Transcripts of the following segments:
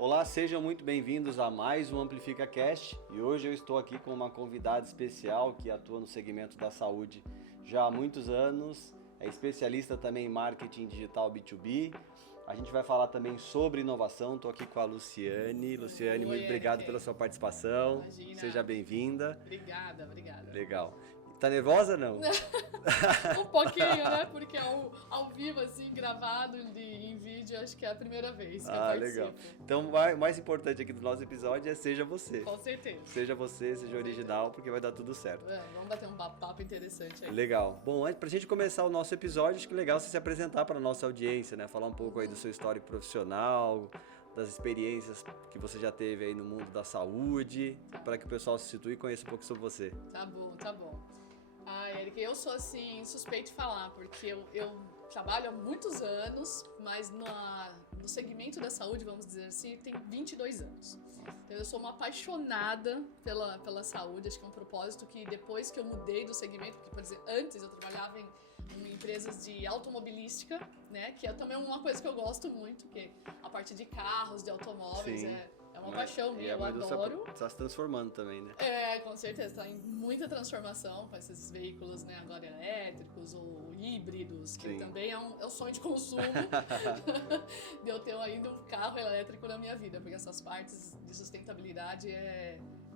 Olá, sejam muito bem-vindos a mais um Amplifica Cast e hoje eu estou aqui com uma convidada especial que atua no segmento da saúde já há muitos anos, é especialista também em marketing digital B2B. A gente vai falar também sobre inovação, estou aqui com a Luciane. Luciane, muito obrigado pela sua participação. Imagina. Seja bem-vinda. Obrigada. Legal. Tá nervosa, não? Um pouquinho, né? Porque ao vivo, assim, gravado em vídeo, acho que é a primeira vez que eu participo. Legal. Então, o mais importante aqui do nosso episódio é seja você. Com certeza. Seja você, seja original, porque vai dar tudo certo. Vamos bater um papo interessante aí. Legal. Bom, pra gente começar o nosso episódio, acho que é legal você se apresentar para a nossa audiência, né? Falar um pouco aí do seu histórico profissional, das experiências que você já teve aí no mundo da saúde, para que o pessoal se situe e conheça um pouco sobre você. Tá bom. Eric, eu sou, assim, suspeito de falar, porque eu trabalho há muitos anos, mas no segmento da saúde, vamos dizer assim, tem 22 anos. Então, eu sou uma apaixonada pela saúde, acho que é um propósito que depois que eu mudei do segmento, porque, por exemplo, antes eu trabalhava em empresas de automobilística, né, que é também uma coisa que eu gosto muito, que a parte de carros, de automóveis, é uma paixão minha, eu adoro. Está se transformando também, né? Com certeza, está em muita transformação com esses veículos, né, agora elétricos ou híbridos, que também é um sonho de consumo de eu ter ainda um carro elétrico na minha vida, porque essas partes de sustentabilidade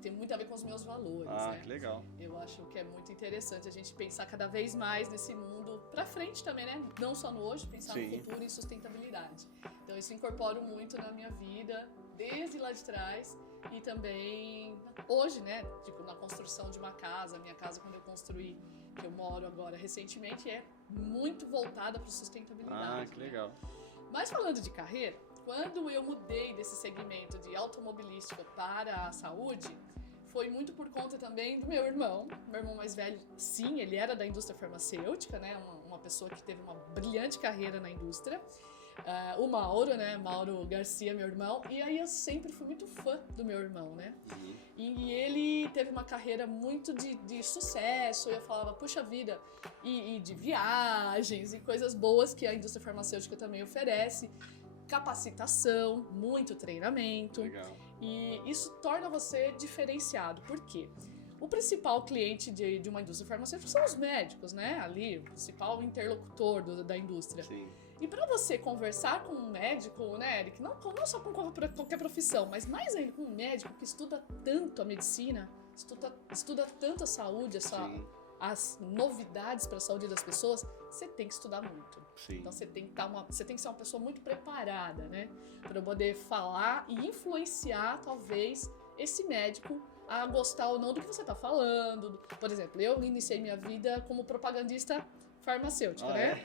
tem muito a ver com os meus valores, né? Que legal. Eu acho que é muito interessante a gente pensar cada vez mais nesse mundo pra frente também, né? Não só no hoje, pensar no futuro e sustentabilidade. Então isso incorporo muito na minha vida, desde lá de trás e também hoje, né? Tipo, na construção de uma casa, a minha casa quando eu construí, que eu moro agora recentemente, é muito voltada para sustentabilidade. Que legal. Mas falando de carreira, quando eu mudei desse segmento de automobilística para a saúde, foi muito por conta também do meu irmão mais velho. Sim, ele era da indústria farmacêutica, né? Uma pessoa que teve uma brilhante carreira na indústria. O Mauro, né? Mauro Garcia, meu irmão. E aí eu sempre fui muito fã do meu irmão, né? E ele teve uma carreira muito de sucesso. Eu falava, puxa vida, e de viagens e coisas boas que a indústria farmacêutica também oferece. Capacitação, muito treinamento. Legal. E isso torna você diferenciado. Por quê? O principal cliente de uma indústria farmacêutica são os médicos, né? Ali, o principal interlocutor da indústria. Sim. E para você conversar com um médico, né, Eric, não só com qualquer profissão, mas mais ainda com um médico que estuda tanto a medicina, estuda tanto a saúde, as novidades para a saúde das pessoas, você tem que estudar muito. Sim. Então você tem que ser uma pessoa muito preparada, né, para poder falar e influenciar talvez esse médico a gostar ou não do que você está falando. Por exemplo, eu iniciei minha vida como propagandista farmacêutica, né?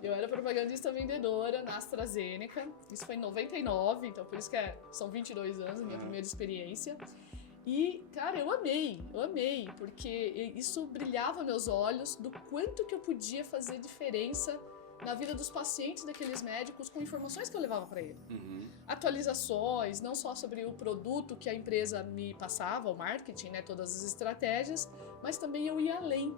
Eu era propagandista vendedora na AstraZeneca. Isso foi em 99, então por isso que são 22 anos, minha primeira experiência. E, cara, eu amei, porque isso brilhava meus olhos do quanto que eu podia fazer diferença na vida dos pacientes daqueles médicos com informações que eu levava para ele. Atualizações, não só sobre o produto que a empresa me passava, o marketing, né, todas as estratégias, mas também eu ia além.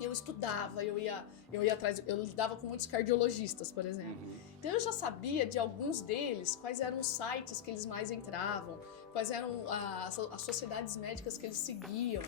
Eu estudava, eu ia atrás, eu lidava com muitos cardiologistas, por exemplo. Então eu já sabia de alguns deles quais eram os sites que eles mais entravam, quais eram as sociedades médicas que eles seguiam.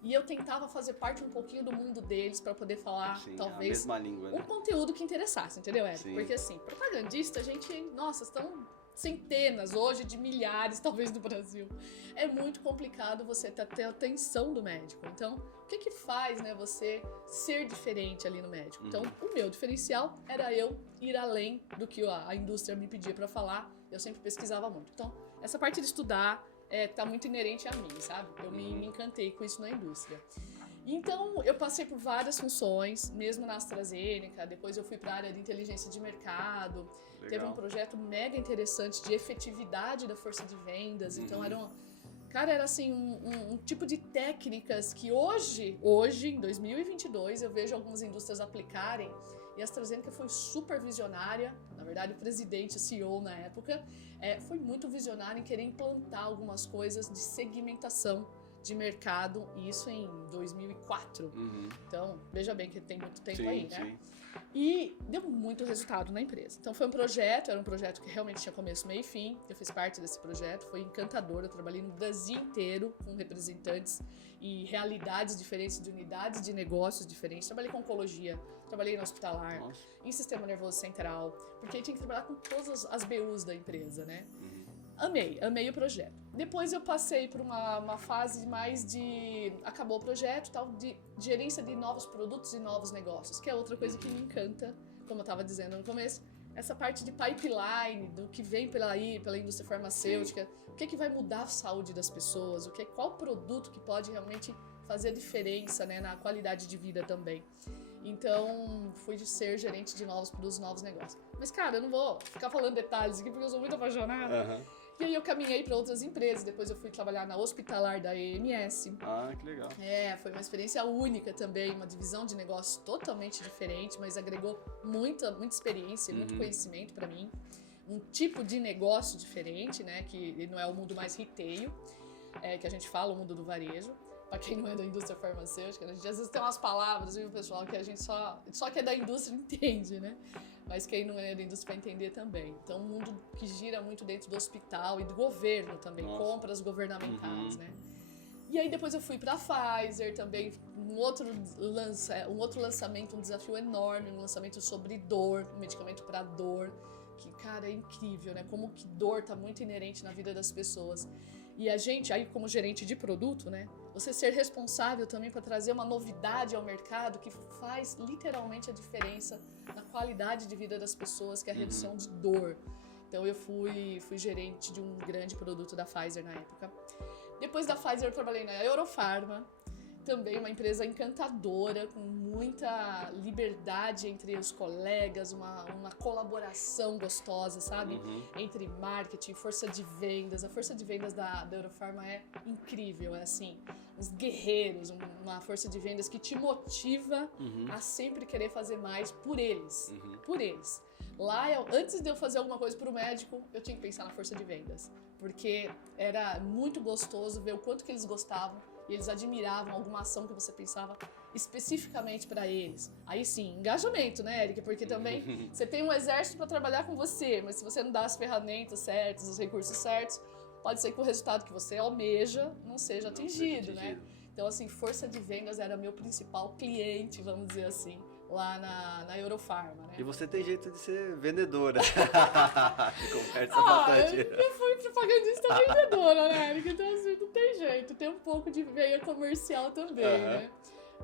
E eu tentava fazer parte um pouquinho do mundo deles para poder falar, talvez, a mesma língua, né? Um conteúdo que interessasse, entendeu, Eric? Sim. Porque assim, propagandista, a gente, nossa, estão centenas hoje de milhares, talvez, no Brasil. É muito complicado você ter a atenção do médico. Então, o que faz, né, você ser diferente ali no médico? Então, o meu diferencial era eu ir além do que a indústria me pedia para falar. Eu sempre pesquisava muito. Então, essa parte de estudar tá muito inerente a mim, sabe? Eu me encantei com isso na indústria. Então, eu passei por várias funções, mesmo na AstraZeneca, depois eu fui para a área de inteligência de mercado. Legal. Teve um projeto mega interessante de efetividade da força de vendas, então era assim um tipo de técnicas que hoje, em 2022, eu vejo algumas indústrias aplicarem, e a AstraZeneca foi super visionária. Na verdade, o presidente, o CEO na época, foi muito visionário em querer implantar algumas coisas de segmentação de mercado, e isso em 2004. Então, veja bem que tem muito tempo aí, né? Sim. E deu muito resultado na empresa. Então foi um projeto, era um projeto que realmente tinha começo, meio e fim. Eu fiz parte desse projeto, foi encantador. Eu trabalhei no Brasil inteiro com representantes e realidades diferentes, de unidades de negócios diferentes. Trabalhei com oncologia, trabalhei no hospitalar, em sistema nervoso central, porque aí tinha que trabalhar com todas as BUs da empresa, né? Amei o projeto. Depois eu passei por uma fase mais de... Acabou o projeto, tal, de gerência de novos produtos e novos negócios, que é outra coisa que me encanta, como eu estava dizendo no começo, essa parte de pipeline, do que vem pela indústria farmacêutica, o que vai mudar a saúde das pessoas, qual produto que pode realmente fazer a diferença, né, na qualidade de vida também. Então, fui de ser gerente de novos produtos, novos negócios. Mas, cara, eu não vou ficar falando detalhes aqui, porque eu sou muito apaixonada. E aí eu caminhei para outras empresas, depois eu fui trabalhar na hospitalar da EMS. Que legal. Foi uma experiência única também, uma divisão de negócios totalmente diferente, mas agregou muita experiência, muito conhecimento para mim. Um tipo de negócio diferente, né, que não é o mundo mais retail, que a gente fala, o mundo do varejo. Para quem não é da indústria farmacêutica, a gente às vezes tem umas palavras, viu, pessoal, que a gente só que é da indústria entende, né? Mas quem não é da indústria vai entender também. Então, um mundo que gira muito dentro do hospital e do governo também, compras governamentais, né? E aí depois eu fui para a Pfizer também, um outro lançamento, um desafio enorme, um lançamento sobre dor, um medicamento para dor, que, cara, é incrível, né? Como que dor tá muito inerente na vida das pessoas. E a gente, aí como gerente de produto, né? Você ser responsável também para trazer uma novidade ao mercado que faz literalmente a diferença na qualidade de vida das pessoas, que é a redução de dor. Então eu fui gerente de um grande produto da Pfizer na época. Depois da Pfizer eu trabalhei na Eurofarma, também uma empresa encantadora, com muita liberdade entre os colegas, uma colaboração gostosa, sabe? Entre marketing, força de vendas. A força de vendas da Eurofarma é incrível, é assim, uns guerreiros, uma força de vendas que te motiva a sempre querer fazer mais por eles, Lá, antes de eu fazer alguma coisa para o médico, eu tinha que pensar na força de vendas, porque era muito gostoso ver o quanto que eles gostavam e eles admiravam alguma ação que você pensava especificamente para eles. Aí sim, engajamento, né, Eric? Porque também você tem um exército para trabalhar com você, mas se você não dá as ferramentas certas, os recursos certos, pode ser que o resultado que você almeja não seja atingido, né? Então, assim, força de vendas era meu principal cliente, vamos dizer assim, lá na Eurofarma, né? E você tem jeito de ser vendedora. Conversa bastante. Eu fui propagandista vendedora, né, Eric? Então, assim, não tem jeito. Tem um pouco de veia comercial também, né?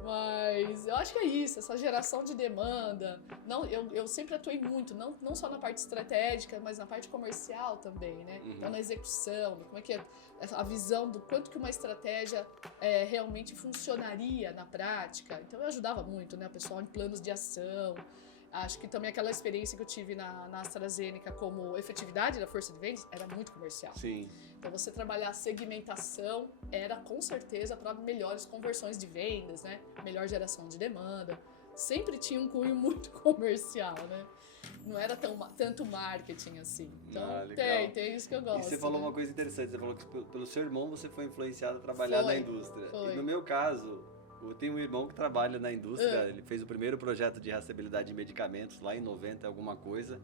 Mas eu acho que é isso, essa geração de demanda. Não, eu sempre atuei muito, não só na parte estratégica, mas na parte comercial também, né? Então, na execução, como é que é a visão do quanto que uma estratégia realmente funcionaria na prática. Então, eu ajudava muito, né, o pessoal em planos de ação. Acho que também aquela experiência que eu tive na AstraZeneca como efetividade da força de vendas era muito comercial. Sim. Então, você trabalhar a segmentação era, com certeza, para melhores conversões de vendas, né? Melhor geração de demanda. Sempre tinha um cunho muito comercial, né? Não era tanto marketing assim. Então, tem isso que eu gosto. E você falou uma coisa interessante. Você falou que pelo seu irmão você foi influenciado a trabalhar na indústria. E no meu caso, eu tenho um irmão que trabalha na indústria. Ele fez o primeiro projeto de rastreabilidade de medicamentos lá em 90 alguma coisa.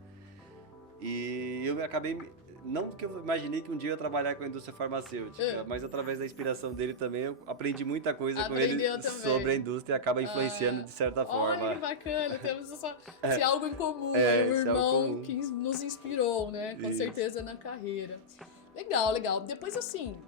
E eu acabei... Não porque eu imaginei que um dia eu ia trabalhar com a indústria farmacêutica, mas através da inspiração dele também, eu aprendi muita coisa com ele sobre a indústria e acaba influenciando de certa forma. Olha que bacana, temos esse algo em comum, um irmão que nos inspirou, né? Com certeza na carreira. Legal. Depois, assim,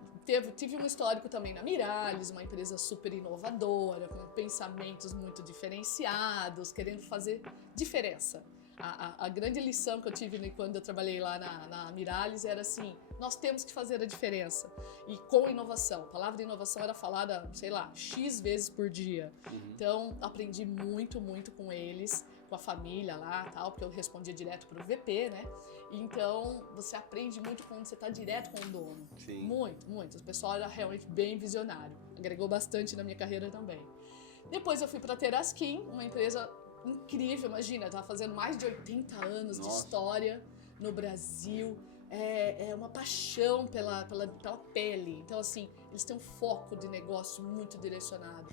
tive um histórico também na Miralles, uma empresa super inovadora, com pensamentos muito diferenciados, querendo fazer diferença. A grande lição que eu tive quando eu trabalhei lá na Miralles era assim, nós temos que fazer a diferença. E com inovação. A palavra inovação era falada, sei lá, X vezes por dia. Então, aprendi muito com eles, com a família lá, tal, porque eu respondia direto pro VP, né? Então, você aprende muito quando você tá direto com o dono. Sim. Muito. O pessoal era realmente bem visionário. Agregou bastante na minha carreira também. Depois eu fui pra Teraskin, uma empresa incrível, imagina, tava fazendo mais de 80 anos de história no Brasil, uma paixão pela pele. Então, assim, eles têm um foco de negócio muito direcionado.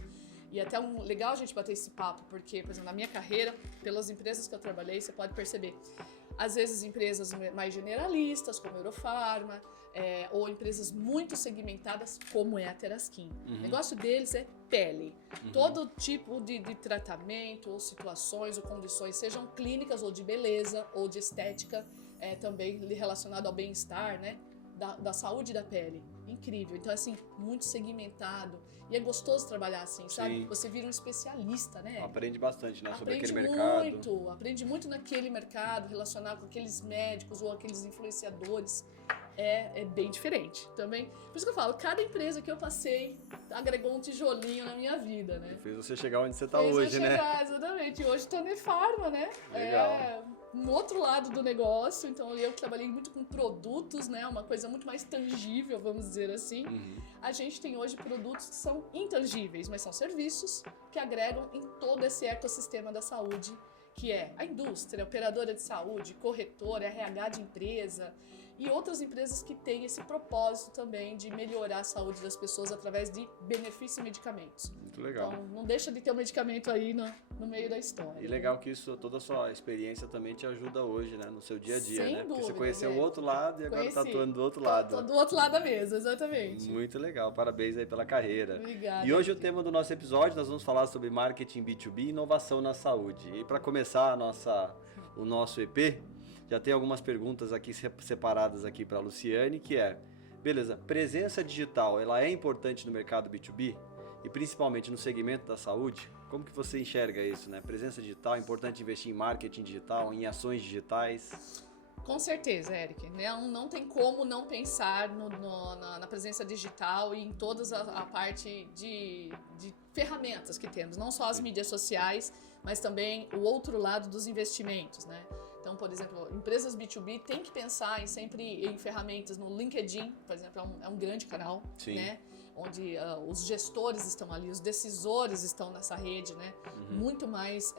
E até legal a gente bater esse papo, porque, por exemplo, na minha carreira, pelas empresas que eu trabalhei, você pode perceber, às vezes empresas mais generalistas, como a Eurofarma, ou empresas muito segmentadas, como é a Teraskin. O negócio deles é pele. Todo tipo de tratamento, ou situações, ou condições, sejam clínicas, ou de beleza, ou de estética, também relacionado ao bem-estar, né? Da saúde da pele. Incrível. Então, assim, muito segmentado. E é gostoso trabalhar assim, sabe? Sim. Você vira um especialista, né? Aprende bastante, né? Sobre aquele mercado. Aprende muito naquele mercado, relacionado com aqueles médicos ou aqueles influenciadores. É bem diferente também. Por isso que eu falo, cada empresa que eu passei agregou um tijolinho na minha vida, né? Fez você chegar onde você está Fez hoje, eu né? chegar, exatamente. E hoje estou na Farma, né? Legal. Um outro lado do negócio. Então, eu trabalhei muito com produtos, né? Uma coisa muito mais tangível, vamos dizer assim. A gente tem hoje produtos que são intangíveis, mas são serviços que agregam em todo esse ecossistema da saúde, que é a indústria, a operadora de saúde, corretora, RH de empresa e outras empresas que têm esse propósito também de melhorar a saúde das pessoas através de benefícios e medicamentos. Muito legal. Então, não deixa de ter um medicamento aí no meio da história. E legal que isso, toda a sua experiência também te ajuda hoje, né? No seu dia a dia, Sem né? Porque você dúvida, conheceu o Zé. outro lado e agora está Conheci. atuando do outro Tô lado. do outro lado da mesa, exatamente. Muito legal, parabéns aí pela carreira. Obrigada. E hoje o tema do nosso episódio, nós vamos falar sobre marketing B2B e inovação na saúde. E para começar o nosso EP, já tem algumas perguntas aqui separadas aqui para a Luciane, que é, beleza, presença digital, ela é importante no mercado B2B? E principalmente no segmento da saúde? Como que você enxerga isso, né? Presença digital, é importante investir em marketing digital, em ações digitais? Com certeza, Eric. Não tem como não pensar na presença digital e em toda a parte de ferramentas que temos. Não só as mídias sociais, mas também o outro lado dos investimentos, né? Então, por exemplo, empresas B2B têm que pensar sempre em ferramentas no LinkedIn, por exemplo, é um grande canal, Sim. né? Onde os gestores estão ali, os decisores estão nessa rede, né? Muito mais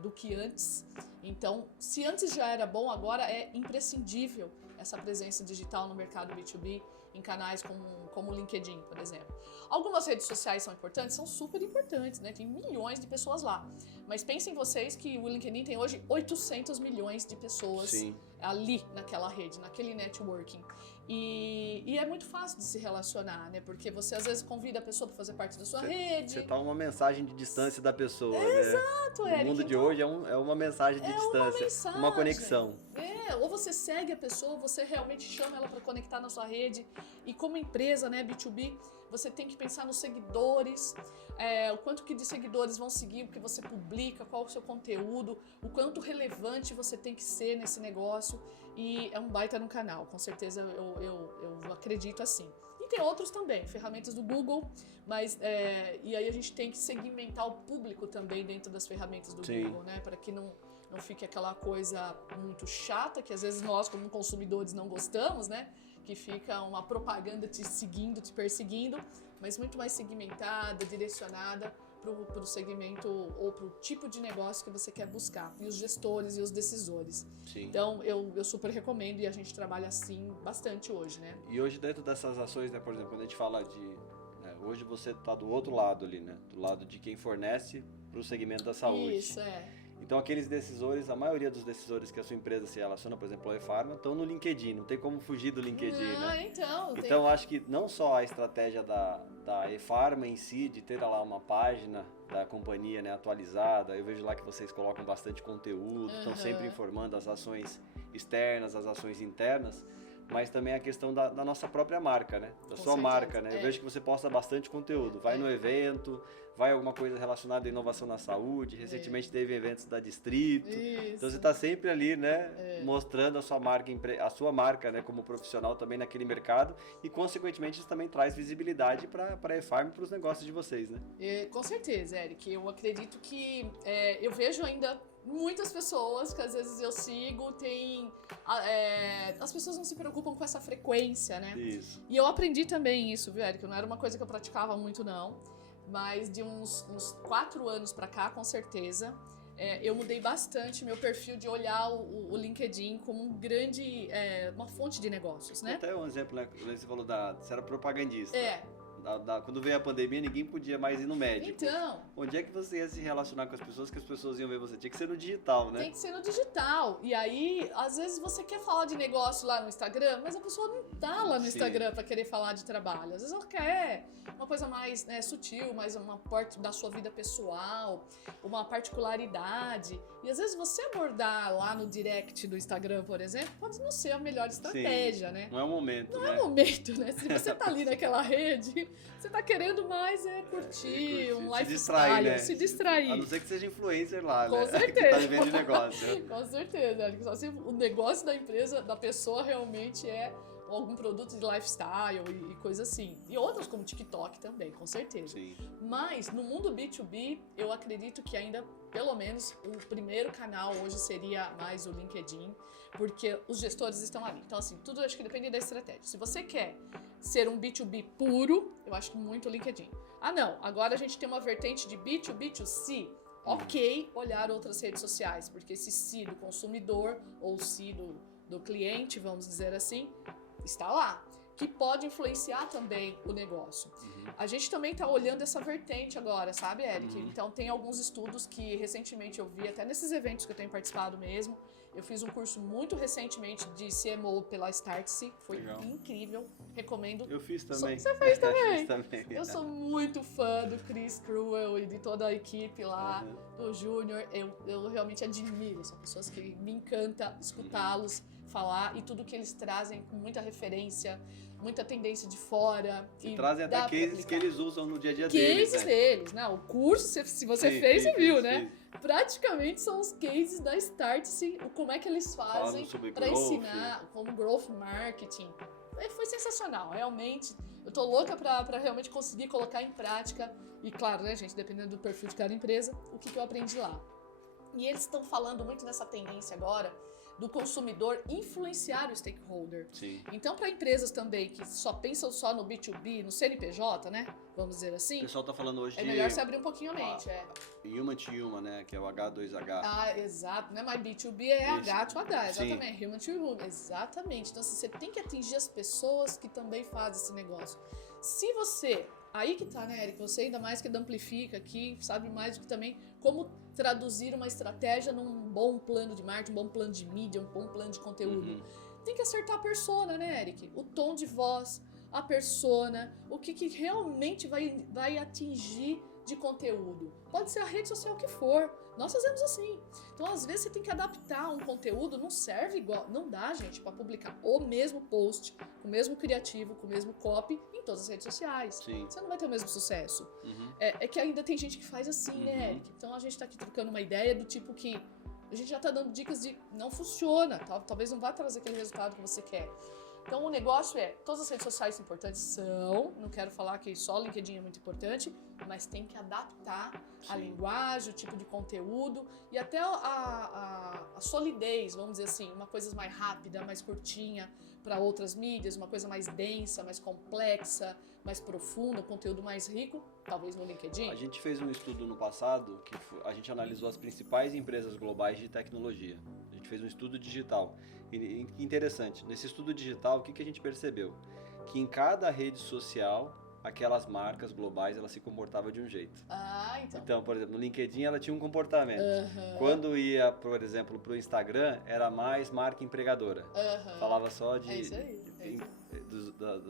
do que antes. Então, se antes já era bom, agora é imprescindível essa presença digital no mercado B2B, em canais como o LinkedIn, por exemplo. Algumas redes sociais são importantes? São super importantes, né? Tem milhões de pessoas lá. Mas pensem vocês que o LinkedIn tem hoje 800 milhões de pessoas Sim. ali naquela rede, naquele networking. E é muito fácil de se relacionar, né? Porque você às vezes convida a pessoa para fazer parte da sua rede. Você tá uma mensagem de distância da pessoa, né? Exato, Eric. No mundo de Então, hoje é uma mensagem de distância, uma conexão. Ou você segue a pessoa, você realmente chama ela para conectar na sua rede. E como empresa, né, B2B, você tem que pensar nos seguidores, o quanto que de seguidores vão seguir o que você publica, qual o seu conteúdo, o quanto relevante você tem que ser nesse negócio. E é um baita no canal, com certeza eu acredito assim. E tem outros também, ferramentas do Google, mas e aí a gente tem que segmentar o público também dentro das ferramentas do Sim. Google, né, para que não fique aquela coisa muito chata, que às vezes nós como consumidores não gostamos, né? Que fica uma propaganda te seguindo, te perseguindo, mas muito mais segmentada, direcionada para o segmento ou para o tipo de negócio que você quer buscar. E os gestores e os decisores. Sim. Então, eu super recomendo e a gente trabalha assim bastante hoje, né? E hoje dentro dessas ações, né, por exemplo, quando a gente fala de... né, hoje você está do outro lado ali, né? Do lado de quem fornece para o segmento da saúde. Isso, Então aqueles decisores, a maioria dos decisores que a sua empresa se relaciona, por exemplo, a eFarma, estão no LinkedIn, não tem como fugir do LinkedIn, né? Então, eu acho que não só a estratégia da eFarma em si, de ter lá uma página da companhia, né, atualizada, eu vejo lá que vocês colocam bastante conteúdo, estão sempre informando as ações externas, as ações internas, mas também a questão da nossa própria marca, né? Da sua marca, né? Eu vejo que você posta bastante conteúdo, vai no evento, vai alguma coisa relacionada à inovação na saúde, recentemente teve eventos da Distrito, então você está sempre ali, né, mostrando a sua marca, né, como profissional também naquele mercado e consequentemente isso também traz visibilidade para a eFarma e para os negócios de vocês, né? Com certeza, Eric, eu acredito que eu vejo ainda muitas pessoas que às vezes eu sigo, as pessoas não se preocupam com essa frequência, né? Isso. E eu aprendi também isso, viu, Eric? Não era uma coisa que eu praticava muito, não. Mas de uns 4 anos pra cá, com certeza, eu mudei bastante meu perfil de olhar o LinkedIn como uma fonte de negócios, né? Até um exemplo, né? Você falou você era propagandista. Quando veio a pandemia, ninguém podia mais ir no médico. Então... Onde é que você ia se relacionar com as pessoas, que as pessoas iam ver você? Tinha que ser no digital, né? Tem que ser no digital. E aí, às vezes você quer falar de negócio lá no Instagram, mas a pessoa não tá lá no Instagram para querer falar de trabalho. Às vezes ela quer uma coisa mais sutil, mais uma parte da sua vida pessoal, uma particularidade. E às vezes você abordar lá no direct do Instagram, por exemplo, pode não ser a melhor estratégia, né? Não é o momento, Não é o momento, né? Se você tá ali naquela rede, você tá querendo mais curtir um lifestyle, se distrair. A não ser que seja influencer lá, Com né? certeza. Que tá vivendo de negócio. Com certeza. Só se o negócio da empresa, da pessoa realmente é algum produto de lifestyle e coisa assim. E outras como TikTok também, com certeza. Sim. Mas no mundo B2B, eu acredito que ainda, pelo menos, o primeiro canal hoje seria mais o LinkedIn, porque os gestores estão ali. Então, assim, tudo acho que depende da estratégia. Se você quer ser um B2B puro, eu acho que muito o LinkedIn. Ah, não, agora a gente tem uma vertente de B2B2C. Ok, olhar outras redes sociais, porque esse C do consumidor ou C do cliente, vamos dizer assim, está lá, que pode influenciar também o negócio. A gente também está olhando essa vertente agora, sabe, Eric? Então tem alguns estudos que recentemente eu vi, até nesses eventos que eu tenho participado mesmo. Eu fiz um curso muito recentemente de CMO pela Startse, foi incrível, recomendo. Eu fiz também. Você fez também? Fiz também. Eu sou muito fã do Chris Cruel e de toda a equipe lá, do Júnior. Eu realmente admiro, são pessoas que me encanta escutá-los falar e tudo que eles trazem com muita referência, muita tendência de fora. E trazem até cases que eles usam no dia a dia cases deles, né? O curso, se você fez, você viu, né? Praticamente são os cases da Startse, como é que eles fazem para ensinar como growth marketing. Foi sensacional, realmente. Eu tô louca pra realmente conseguir colocar em prática. E claro, né, gente, dependendo do perfil de cada empresa, o que eu aprendi lá. E eles estão falando muito nessa tendência agora do consumidor influenciar o stakeholder. Sim. Então, para empresas também que só pensam só no B2B, no CNPJ, né? Vamos dizer assim. O pessoal tá falando hoje de... melhor você abrir um pouquinho a mente, Human to Human, né? Que é o H2H. Ah, exato, né? Mas B2B é H to H, exatamente. Sim. Human to Human, exatamente. Então, assim, você tem que atingir as pessoas que também fazem esse negócio. Se você... Aí que tá, né, Eric? Você ainda mais que amplifica aqui, sabe mais do que também como traduzir uma estratégia num bom plano de marketing, um bom plano de mídia, um bom plano de conteúdo. Tem que acertar a persona, né, Eric? O tom de voz, a persona, o que realmente vai atingir de conteúdo. Pode ser a rede social que for. Nós fazemos assim. Então, às vezes, você tem que adaptar um conteúdo, não serve igual. Não dá, gente, para publicar o mesmo post, com o mesmo criativo, com o mesmo copy em todas as redes sociais. Sim. Você não vai ter o mesmo sucesso. É que ainda tem gente que faz assim, né, Eric? Então, a gente tá aqui trocando uma ideia do tipo que a gente já tá dando dicas de não funciona, talvez não vá trazer aquele resultado que você quer. Então, o negócio todas as redes sociais importantes são, não quero falar que só o LinkedIn é muito importante, mas tem que adaptar a linguagem, o tipo de conteúdo e até a solidez, vamos dizer assim, uma coisa mais rápida, mais curtinha para outras mídias, uma coisa mais densa, mais complexa, mais profunda, um conteúdo mais rico, talvez no LinkedIn. A gente fez um estudo no passado, que a gente analisou as principais empresas globais de tecnologia. A gente fez um estudo digital. E interessante, nesse estudo digital, o que a gente percebeu? Que em cada rede social, aquelas marcas globais, elas se comportavam de um jeito. Então, por exemplo, no LinkedIn ela tinha um comportamento. Quando ia, por exemplo, para o Instagram, era mais marca empregadora. Falava só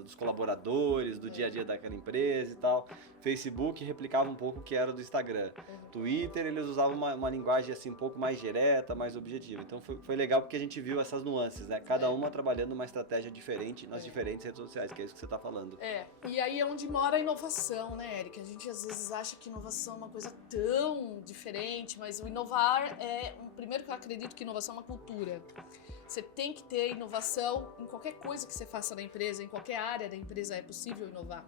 dos colaboradores, do dia a dia daquela empresa e tal. Facebook replicava um pouco o que era do Instagram. Twitter, eles usavam uma linguagem assim um pouco mais direta, mais objetiva. Então foi legal porque a gente viu essas nuances, né? Cada uma trabalhando uma estratégia diferente nas diferentes redes sociais, que é isso que você está falando. E aí é onde mora a inovação, né, Eric? A gente às vezes acha que inovação é uma coisa tão diferente, mas o inovar primeiro que eu acredito que inovação é uma cultura. Você tem que ter inovação em qualquer coisa que você faça na empresa, em qualquer área da empresa é possível inovar.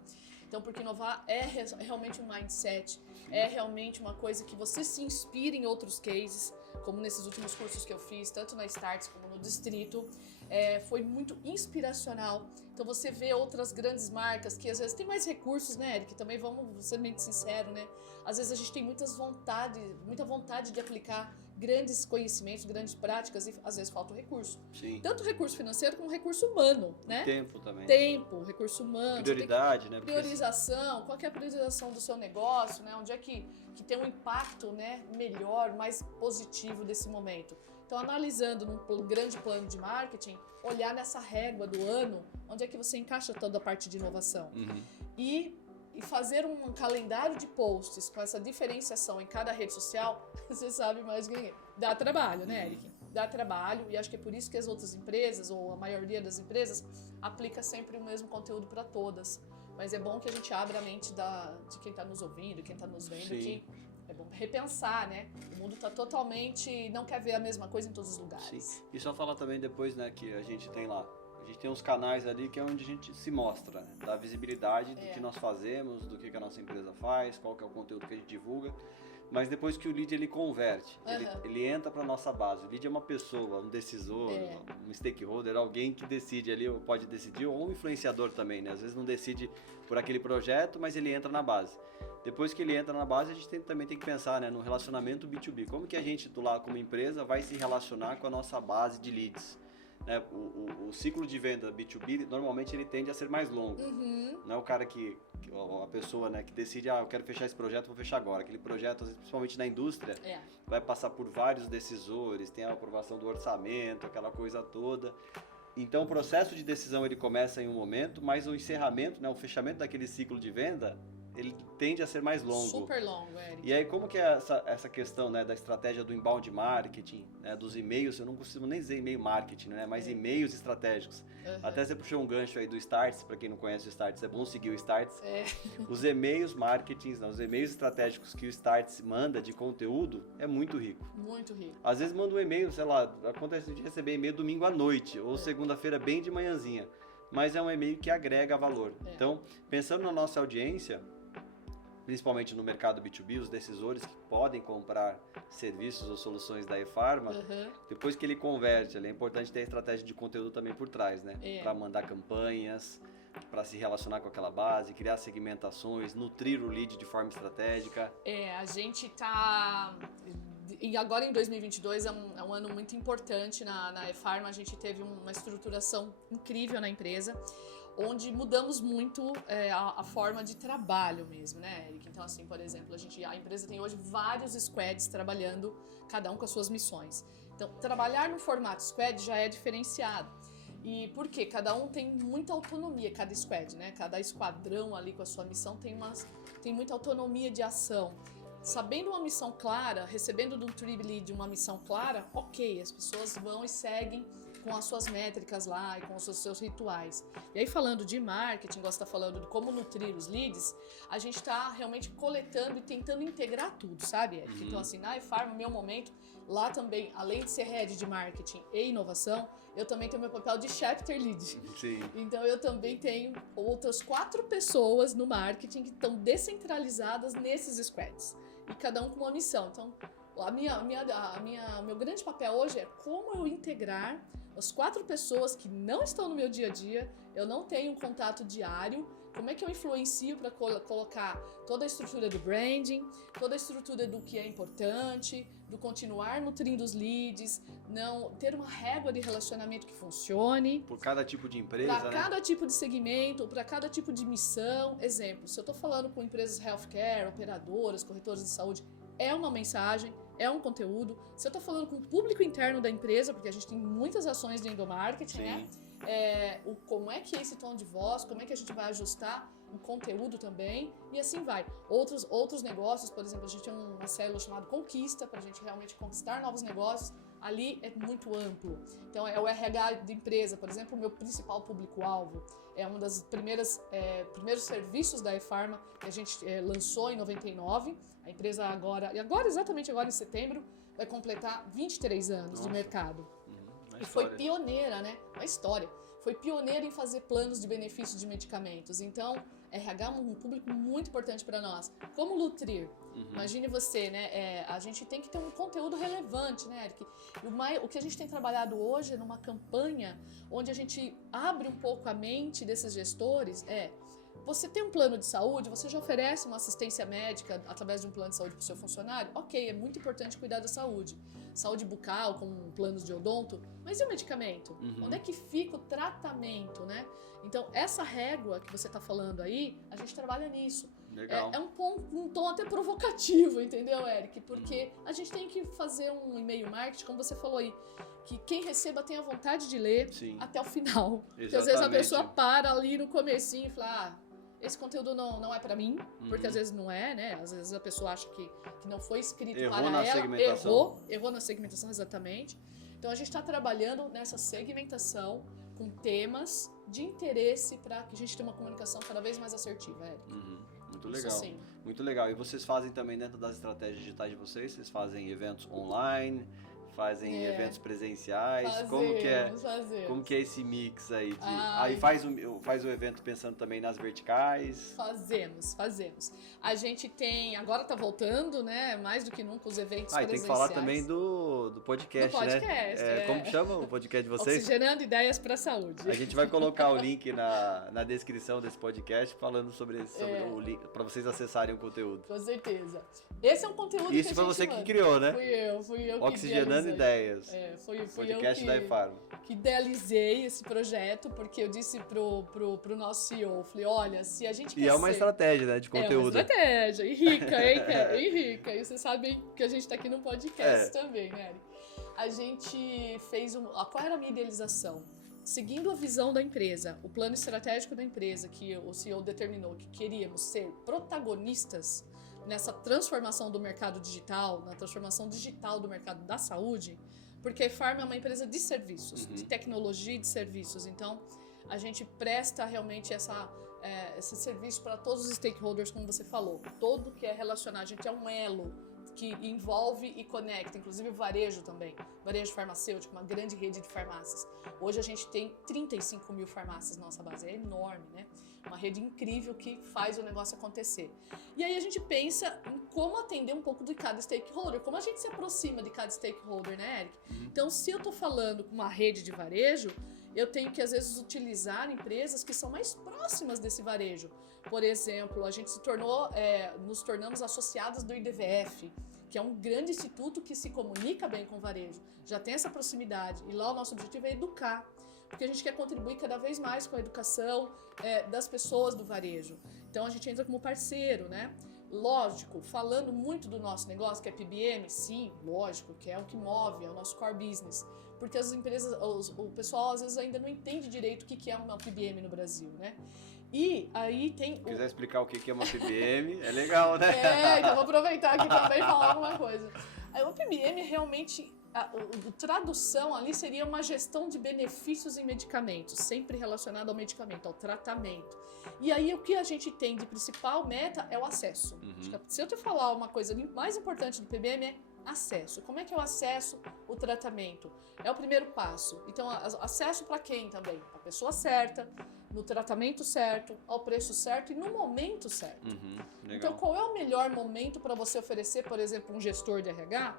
Então, porque inovar é realmente um mindset, é realmente uma coisa que você se inspira em outros cases, como nesses últimos cursos que eu fiz, tanto na Starts como no Distrito. Foi muito inspiracional. Então você vê outras grandes marcas que às vezes tem mais recursos, né, Eric? Também vamos ser bem sincero, né? Às vezes a gente tem muita vontade de aplicar grandes conhecimentos, grandes práticas e às vezes falta o recurso. Sim. Tanto recurso financeiro como recurso humano, né? Tempo também. Tempo, recurso humano. Prioridade, né? Priorização, qual que é a priorização do seu negócio, né? Onde é que tem um impacto, né, melhor, mais positivo desse momento. Então, analisando num grande plano de marketing, olhar nessa régua do ano, onde é que você encaixa toda a parte de inovação. E fazer um calendário de posts com essa diferenciação em cada rede social, você sabe mais que dá trabalho, né, Eric? Dá trabalho, e acho que é por isso que as outras empresas, ou a maioria das empresas, aplica sempre o mesmo conteúdo para todas. Mas é bom que a gente abra a mente de quem está nos ouvindo, quem está nos vendo, que é bom repensar, né? O mundo está totalmente... não quer ver a mesma coisa em todos os lugares. Sim. E só falar também depois, né, que a gente tem lá. A gente tem uns canais ali que é onde a gente se mostra, né? Dá visibilidade do que nós fazemos, do que a nossa empresa faz, qual que é o conteúdo que a gente divulga. Mas depois que o lead ele converte, ele entra para nossa base. O lead é uma pessoa, um decisor, um stakeholder, alguém que decide ali, ou pode decidir, ou um influenciador também, né? Às vezes não decide por aquele projeto, mas ele entra na base. Depois que ele entra na base, a gente também tem que pensar, né, no relacionamento B2B. Como que a gente, lá como empresa, vai se relacionar com a nossa base de leads? Né? O ciclo de venda B2B, normalmente ele tende a ser mais longo. Não é o cara a pessoa, né, que decide, eu quero fechar esse projeto, vou fechar agora. Aquele projeto, às vezes, principalmente na indústria, vai passar por vários decisores, tem a aprovação do orçamento, aquela coisa toda. Então o processo de decisão ele começa em um momento, mas o encerramento, né, o fechamento daquele ciclo de venda, ele tende a ser mais longo. Super longo, Eric. E aí, como que é essa questão, né, da estratégia do inbound marketing, né, dos e-mails, eu não consigo nem dizer e-mail marketing, né, mas e-mails estratégicos. Até você puxou um gancho aí do Starts, para quem não conhece o Starts, é bom seguir o Starts. Os e-mails marketing, os e-mails estratégicos que o Starts manda de conteúdo é muito rico. Muito rico. Às vezes manda um e-mail, sei lá, acontece de receber e-mail domingo à noite, ou segunda-feira bem de manhãzinha. Mas é um e-mail que agrega valor. Então, pensando na nossa audiência, principalmente no mercado B2B, os decisores que podem comprar serviços ou soluções da eFarma, depois que ele converte, é importante ter a estratégia de conteúdo também por trás, né? Para mandar campanhas, para se relacionar com aquela base, criar segmentações, nutrir o lead de forma estratégica. A gente tá... E agora em 2022 é um ano muito importante na eFarma, a gente teve uma estruturação incrível na empresa, onde mudamos muito a forma de trabalho mesmo, né, Eric? Então, assim, por exemplo, a empresa tem hoje vários squads trabalhando, cada um com as suas missões. Então, trabalhar no formato squad já é diferenciado. E por quê? Cada um tem muita autonomia, cada squad, né? Cada esquadrão ali com a sua missão tem muita autonomia de ação. Sabendo uma missão clara, recebendo do Trib Lead uma missão clara, ok, as pessoas vão e seguem com as suas métricas lá e com os seus rituais. E aí, falando de marketing, gosta de estar falando de como nutrir os leads, a gente está realmente coletando e tentando integrar tudo, sabe, Eric? Então, assim, na eFarma, meu momento, lá também, além de ser head de marketing e inovação, eu também tenho meu papel de chapter lead. Sim. Então, eu também tenho outras 4 pessoas no marketing que estão descentralizadas nesses squads. E cada um com uma missão. Então, meu grande papel hoje é como eu integrar as 4 pessoas que não estão no meu dia a dia, eu não tenho um contato diário, como é que eu influencio para colocar toda a estrutura do branding, toda a estrutura do que é importante, do continuar nutrindo os leads, não ter uma régua de relacionamento que funcione. Por cada tipo de empresa, Para cada tipo de segmento, para cada tipo de missão. Exemplo, se eu estou falando com empresas healthcare, operadoras, corretoras de saúde, é uma mensagem, é um conteúdo. Se eu estou falando com o público interno da empresa, porque a gente tem muitas ações de endomarketing, né? Como é que é esse tom de voz, como é que a gente vai ajustar o conteúdo também, e assim vai. Outros negócios, por exemplo, a gente tem uma célula chamada Conquista, para a gente realmente conquistar novos negócios. Ali é muito amplo. Então, é o RH de empresa, por exemplo, o meu principal público-alvo. É um dos primeiros serviços da eFarma que a gente lançou em 99. A empresa exatamente agora em setembro, vai completar 23 anos de mercado. E foi pioneira, né? Uma história. Foi pioneira em fazer planos de benefícios de medicamentos. Então, RH é um público muito importante para nós. Como nutrir? Imagine você, né? A gente tem que ter um conteúdo relevante, né, Eric? O que a gente tem trabalhado hoje é numa campanha onde a gente abre um pouco a mente desses gestores. Você tem um plano de saúde, você já oferece uma assistência médica através de um plano de saúde para o seu funcionário? Ok, é muito importante cuidar da saúde. Saúde bucal, com planos de odonto, mas e o medicamento? Onde é que fica o tratamento, né? Então, essa régua que você está falando aí, a gente trabalha nisso. Legal. É um tom até provocativo, entendeu, Eric? Porque a gente tem que fazer um e-mail marketing, como você falou aí, que quem receba tenha vontade de ler até o final. Porque às vezes a pessoa para ali no comecinho e fala, esse conteúdo não é pra mim, porque às vezes não é, né? Às vezes a pessoa acha que não foi escrito para ela. Errou na segmentação, exatamente. Então a gente está trabalhando nessa segmentação com temas de interesse para que a gente tenha uma comunicação cada vez mais assertiva, Eric. Muito legal. Muito legal. E vocês fazem também, dentro das estratégias digitais de vocês fazem eventos online, fazem eventos presenciais? Como que é esse mix aí? Aí faz o evento pensando também nas verticais? Fazemos. A gente tem, agora tá voltando, né, mais do que nunca os eventos presenciais. E tem que falar também do podcast, né? Como chama o podcast de vocês? Oxigenando Ideias para a Saúde. A gente vai colocar o link na descrição desse podcast falando sobre o link, para vocês acessarem o conteúdo. Com certeza. Esse é um conteúdo Isso foi você que criou, né? Fui eu que Oxigenando Ideias. Foi podcast eu da eFarma. Que idealizei esse projeto, porque eu disse pro nosso CEO, falei, olha, se a gente quer E é uma estratégia, né, de conteúdo. É uma estratégia, e rica, hein, e rica. E vocês sabem que a gente tá aqui no podcast também, né, Eric? A gente fez qual era a minha idealização? Seguindo a visão da empresa, o plano estratégico da empresa, que o CEO determinou que queríamos ser protagonistas nessa transformação do mercado digital, na transformação digital do mercado da saúde, porque a eFarma é uma empresa de serviços, de tecnologia e de serviços. Então, a gente presta realmente esse serviço para todos os stakeholders, como você falou. Todo que é relacionado, a gente é um elo que envolve e conecta, inclusive o varejo também, varejo farmacêutico, uma grande rede de farmácias. Hoje a gente tem 35 mil farmácias na nossa base, é enorme, né? Uma rede incrível que faz o negócio acontecer. E aí a gente pensa em como atender um pouco de cada stakeholder, como a gente se aproxima de cada stakeholder, né, Eric? Então, se eu tô falando com uma rede de varejo, eu tenho que, às vezes, utilizar empresas que são mais próximas desse varejo. Por exemplo, a gente nos tornamos associados do IDVF, que é um grande instituto que se comunica bem com o varejo, já tem essa proximidade. E lá o nosso objetivo é educar, porque a gente quer contribuir cada vez mais com a educação das pessoas do varejo. Então a gente entra como parceiro, né? Lógico, falando muito do nosso negócio, que é PBM, sim, lógico, que é o que move, é o nosso core business. Porque as empresas, o pessoal às vezes ainda não entende direito o que é uma PBM no Brasil, né? E aí tem... Se quiser explicar o que é uma PBM, é legal, né? Então vou aproveitar aqui também e falar alguma coisa. Uma PBM realmente, a tradução ali seria uma gestão de benefícios em medicamentos, sempre relacionado ao medicamento, ao tratamento. E aí o que a gente tem de principal meta é o acesso. Se eu te falar uma coisa mais importante do PBM é acesso. Como é que eu acesso o tratamento? É o primeiro passo. Então, acesso para quem também? A pessoa certa, no tratamento certo, ao preço certo e no momento certo. Então, qual é o melhor momento para você oferecer, por exemplo, um gestor de RH?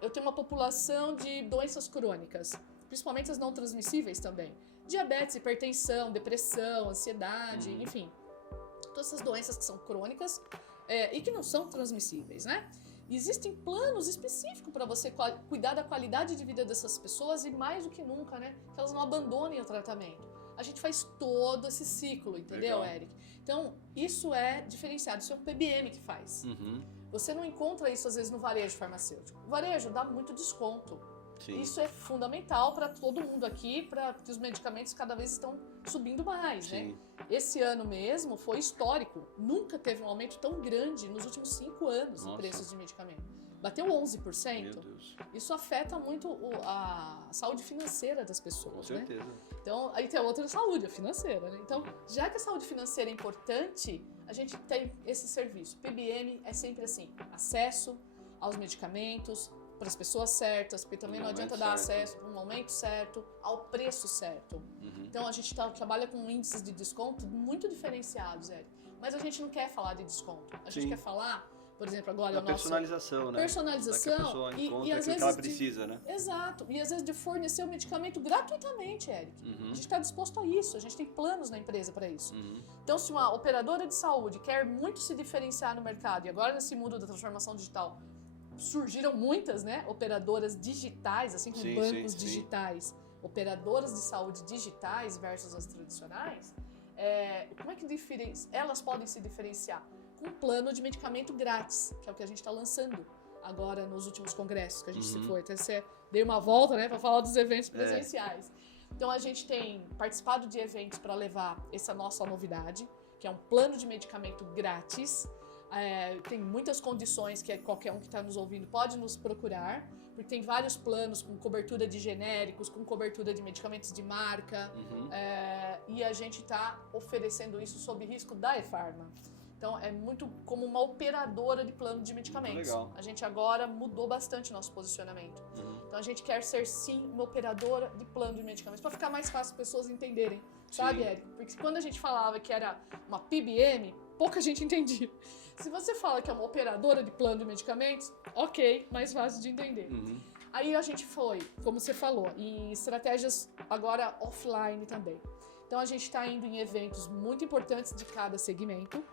Eu tenho uma população de doenças crônicas, principalmente as não transmissíveis também. Diabetes, hipertensão, depressão, ansiedade, enfim. Todas essas doenças que são crônicas e que não são transmissíveis, né? Existem planos específicos para você cuidar da qualidade de vida dessas pessoas e mais do que nunca, né? Que elas não abandonem o tratamento. A gente faz todo esse ciclo, entendeu, Legal. Eric? Então, isso é diferenciado, isso é um PBM que faz. Você não encontra isso, às vezes, no varejo farmacêutico. O varejo dá muito desconto. Sim. Isso é fundamental para todo mundo aqui, para que os medicamentos cada vez estão subindo mais, Sim. né? Esse ano mesmo foi histórico. Nunca teve um aumento tão grande nos últimos 5 anos Nossa. em preços de medicamento. Bateu 11%. Meu Deus. Isso afeta muito a saúde financeira das pessoas, Com né? certeza. Então, aí tem a outra saúde, a financeira, né? Então, já que a saúde financeira é importante, a gente tem esse serviço. PBM é sempre assim, acesso aos medicamentos, para as pessoas certas, porque também No não adianta momento dar certo. acesso no momento certo, ao preço certo. Uhum. Então a gente trabalha com índices de desconto muito diferenciados, Eric. Mas a gente não quer falar de desconto. A gente Sim. quer falar, por exemplo, agora Da o nosso personalização, né? personalização Da que a pessoa encontra e às aquilo que vezes ela precisa, né? Exato. E às vezes de fornecer o medicamento gratuitamente, Eric. Uhum. A gente está disposto a isso. A gente tem planos na empresa para isso. Uhum. Então, se uma operadora de saúde quer muito se diferenciar no mercado, e agora nesse mundo da transformação digital surgiram muitas, né, operadoras digitais, assim como Sim, bancos sim, sim. digitais, operadoras de saúde digitais versus as tradicionais, como é que elas podem se diferenciar? Com um plano de medicamento grátis, que é o que a gente está lançando agora nos últimos congressos que a gente se foi. Até você deu uma volta, né, para falar dos eventos presenciais. Então a gente tem participado de eventos para levar essa nossa novidade, que é um plano de medicamento grátis. Tem muitas condições que qualquer um que está nos ouvindo pode nos procurar, porque tem vários planos com cobertura de genéricos, com cobertura de medicamentos de marca, Uhum. e a gente está oferecendo isso sob risco da ePharma. Então é muito como uma operadora de plano de medicamentos. legal. A gente agora mudou bastante nosso posicionamento. Uhum. Então a gente quer ser sim uma operadora de plano de medicamentos, para ficar mais fácil as pessoas entenderem, sabe, Sim. Eric? Porque quando a gente falava que era uma PBM, pouca gente entendia. Se você fala que é uma operadora de plano de medicamentos, ok, mais fácil de entender. Uhum. Aí a gente foi, como você falou, em estratégias agora offline também. Então a gente está indo em eventos muito importantes de cada segmento.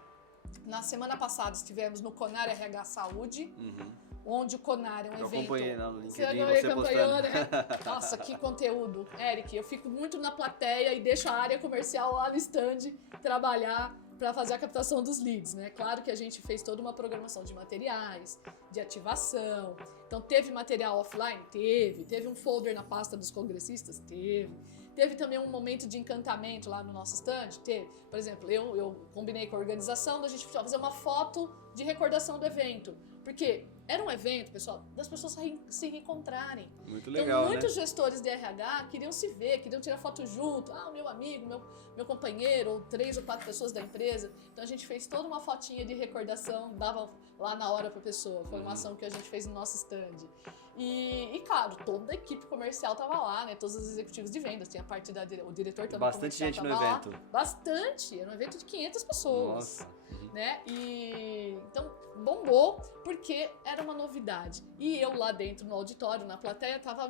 Na semana passada estivemos no Conar RH Saúde, Uhum. onde o Conar é um Eu evento... acompanhei lá no Você LinkedIn, você acompanhou, postando. né? Nossa, que conteúdo. Eric, eu fico muito na plateia e deixo a área comercial lá no stand trabalhar para fazer a captação dos leads, né? Claro que a gente fez toda uma programação de materiais, de ativação. Então, teve material offline? Teve um folder na pasta dos congressistas? Teve também um momento de encantamento lá no nosso stand? Teve. Por exemplo, eu combinei com a organização da gente fazer uma foto de recordação do evento. Porque era um evento, pessoal, das pessoas se reencontrarem. Muito legal, Então, muitos né? gestores de RH queriam se ver, queriam tirar foto junto. Ah, o meu amigo, meu companheiro, ou 3 ou 4 pessoas da empresa. Então, a gente fez toda uma fotinha de recordação, dava lá na hora para a pessoa. Foi uma ação que a gente fez no nosso stand. E claro, toda a equipe comercial tava lá, né? Todos os executivos de vendas. Tinha a parte o diretor também Bastante comercial gente no tava lá. evento. Bastante. Era um evento de 500 pessoas. Nossa. Uhum. Né? E então bombou porque era uma novidade. E eu lá dentro no auditório, na plateia, tava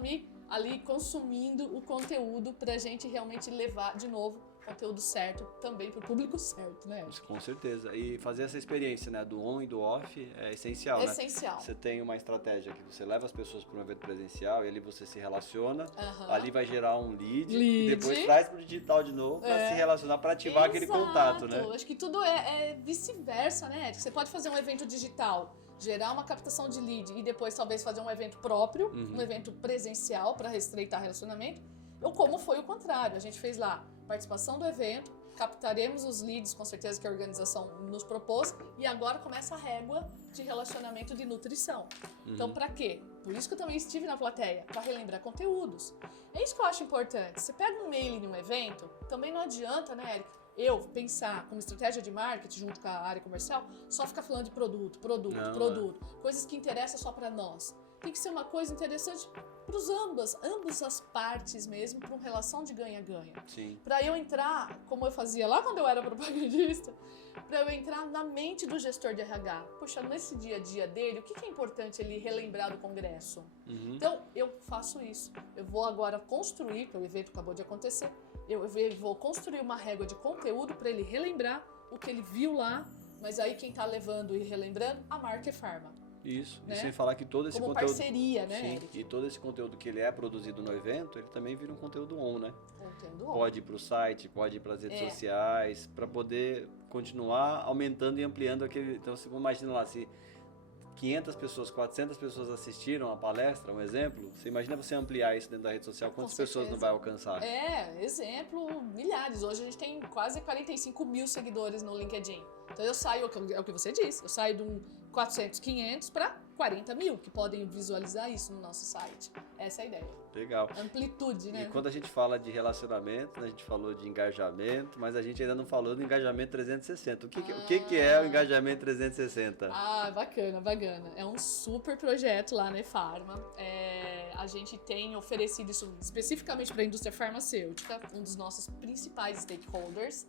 ali consumindo o conteúdo pra gente realmente levar de novo o conteúdo certo também pro público certo, né? Com certeza. E fazer essa experiência, né, do on e do off é essencial, né? Essencial. Você tem uma estratégia que você leva as pessoas para um evento presencial e ali você se relaciona, Aham. ali vai gerar um lead, Lead. e depois traz pro digital de novo para se relacionar, para ativar aquele contato, né? Acho que tudo é vice-versa, né? Você pode fazer um evento digital, gerar uma captação de lead e depois talvez fazer um evento próprio, um evento presencial para estreitar relacionamento. Ou como foi o contrário, a gente fez lá participação do evento, captaremos os leads com certeza que a organização nos propôs e agora começa a régua de relacionamento de nutrição. Então, para quê? Por isso que eu também estive na plateia, para relembrar conteúdos. É isso que eu acho importante. Você pega um mail em um evento, também não adianta, né, Eric? Eu pensar como estratégia de marketing junto com a área comercial, só ficar falando de produto, coisas que interessam só para nós. Tem que ser uma coisa interessante para ambas as partes mesmo, para uma relação de ganha-ganha. Sim. Para eu entrar, como eu fazia lá quando eu era propagandista, para eu entrar na mente do gestor de RH. Puxa, nesse dia a dia dele, o que é importante ele relembrar do congresso? Então, eu faço isso. Eu vou agora construir, porque o evento acabou de acontecer, eu vou construir uma régua de conteúdo para ele relembrar o que ele viu lá, mas aí quem está levando e relembrando, a marca ePharma. Isso. Né? E sem falar que todo esse Como conteúdo... parceria, né, Sim, Eric? e todo esse conteúdo que ele é produzido no evento, ele também vira um conteúdo on, né? Conteúdo Pode ir para o site, pode ir para as redes sociais, para poder continuar aumentando e ampliando aquele... Então, você imagina lá, se 500 pessoas, 400 pessoas assistiram a palestra, um exemplo, você imagina você ampliar isso dentro da rede social, quantas pessoas não vai alcançar? Exemplo, milhares. Hoje a gente tem quase 45 mil seguidores no LinkedIn. Então eu saio, é o que você disse, eu saio 400, 500 para 40 mil que podem visualizar isso no nosso site. Essa é a ideia. Legal. Amplitude, né? E quando a gente fala de relacionamento, a gente falou de engajamento, mas a gente ainda não falou do engajamento 360. O que é o engajamento 360? Bacana, bacana. É um super projeto lá na eFarma. A gente tem oferecido isso especificamente para a indústria farmacêutica, um dos nossos principais stakeholders.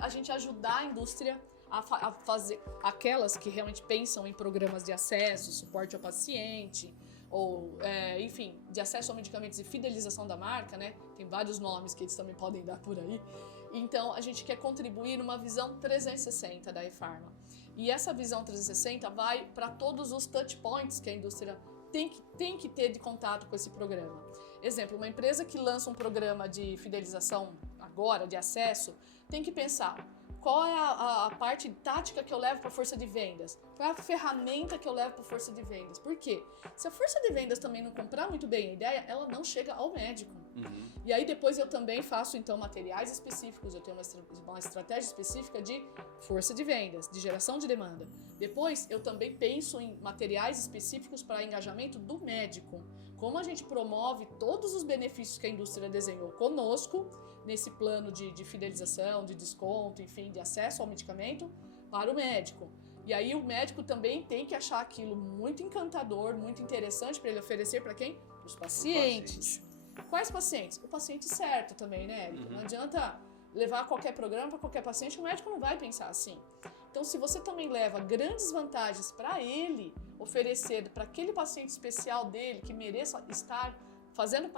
A gente ajudar a indústria a fazer aquelas que realmente pensam em programas de acesso, suporte ao paciente, ou, enfim, de acesso a medicamentos e fidelização da marca, né? Tem vários nomes que eles também podem dar por aí. Então, a gente quer contribuir numa visão 360 da eFarma. E essa visão 360 vai para todos os touch points que a indústria tem que ter de contato com esse programa. Exemplo, uma empresa que lança um programa de fidelização agora, de acesso, tem que pensar: qual é a parte tática que eu levo para a força de vendas? Qual é a ferramenta que eu levo para a força de vendas? Por quê? Se a força de vendas também não comprar muito bem a ideia, ela não chega ao médico. Uhum. E aí depois eu também faço então materiais específicos, eu tenho uma estratégia específica de força de vendas, de geração de demanda. Depois eu também penso em materiais específicos para engajamento do médico. Como a gente promove todos os benefícios que a indústria desenhou conosco, nesse plano de fidelização, de desconto, enfim, de acesso ao medicamento para o médico. E aí o médico também tem que achar aquilo muito encantador, muito interessante para ele oferecer para quem? Para os pacientes. Quais pacientes? O paciente certo também, né, Érica? Não adianta levar qualquer programa para qualquer paciente, o médico não vai pensar assim. Então, se você também leva grandes vantagens para ele oferecer para aquele paciente especial dele, que mereça estar fazendo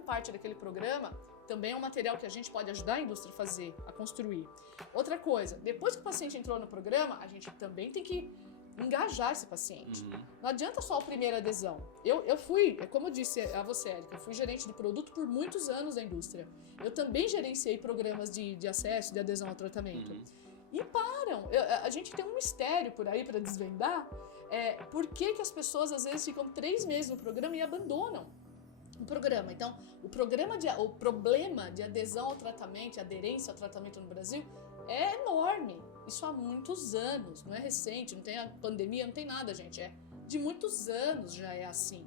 parte daquele programa, também é um material que a gente pode ajudar a indústria a fazer, a construir. Outra coisa, depois que o paciente entrou no programa, a gente também tem que engajar esse paciente. Não adianta só a primeira adesão. Eu fui, como eu disse a você, Érica, eu fui gerente de produto por muitos anos na indústria. Eu também gerenciei programas de acesso, de adesão ao tratamento. E param. A gente tem um mistério por aí para desvendar. Por que as pessoas às vezes ficam 3 meses no programa e abandonam o programa? Então, o problema de adesão ao tratamento, aderência ao tratamento no Brasil é enorme. Isso há muitos anos, não é recente, não tem a pandemia, não tem nada, gente. É de muitos anos já é assim.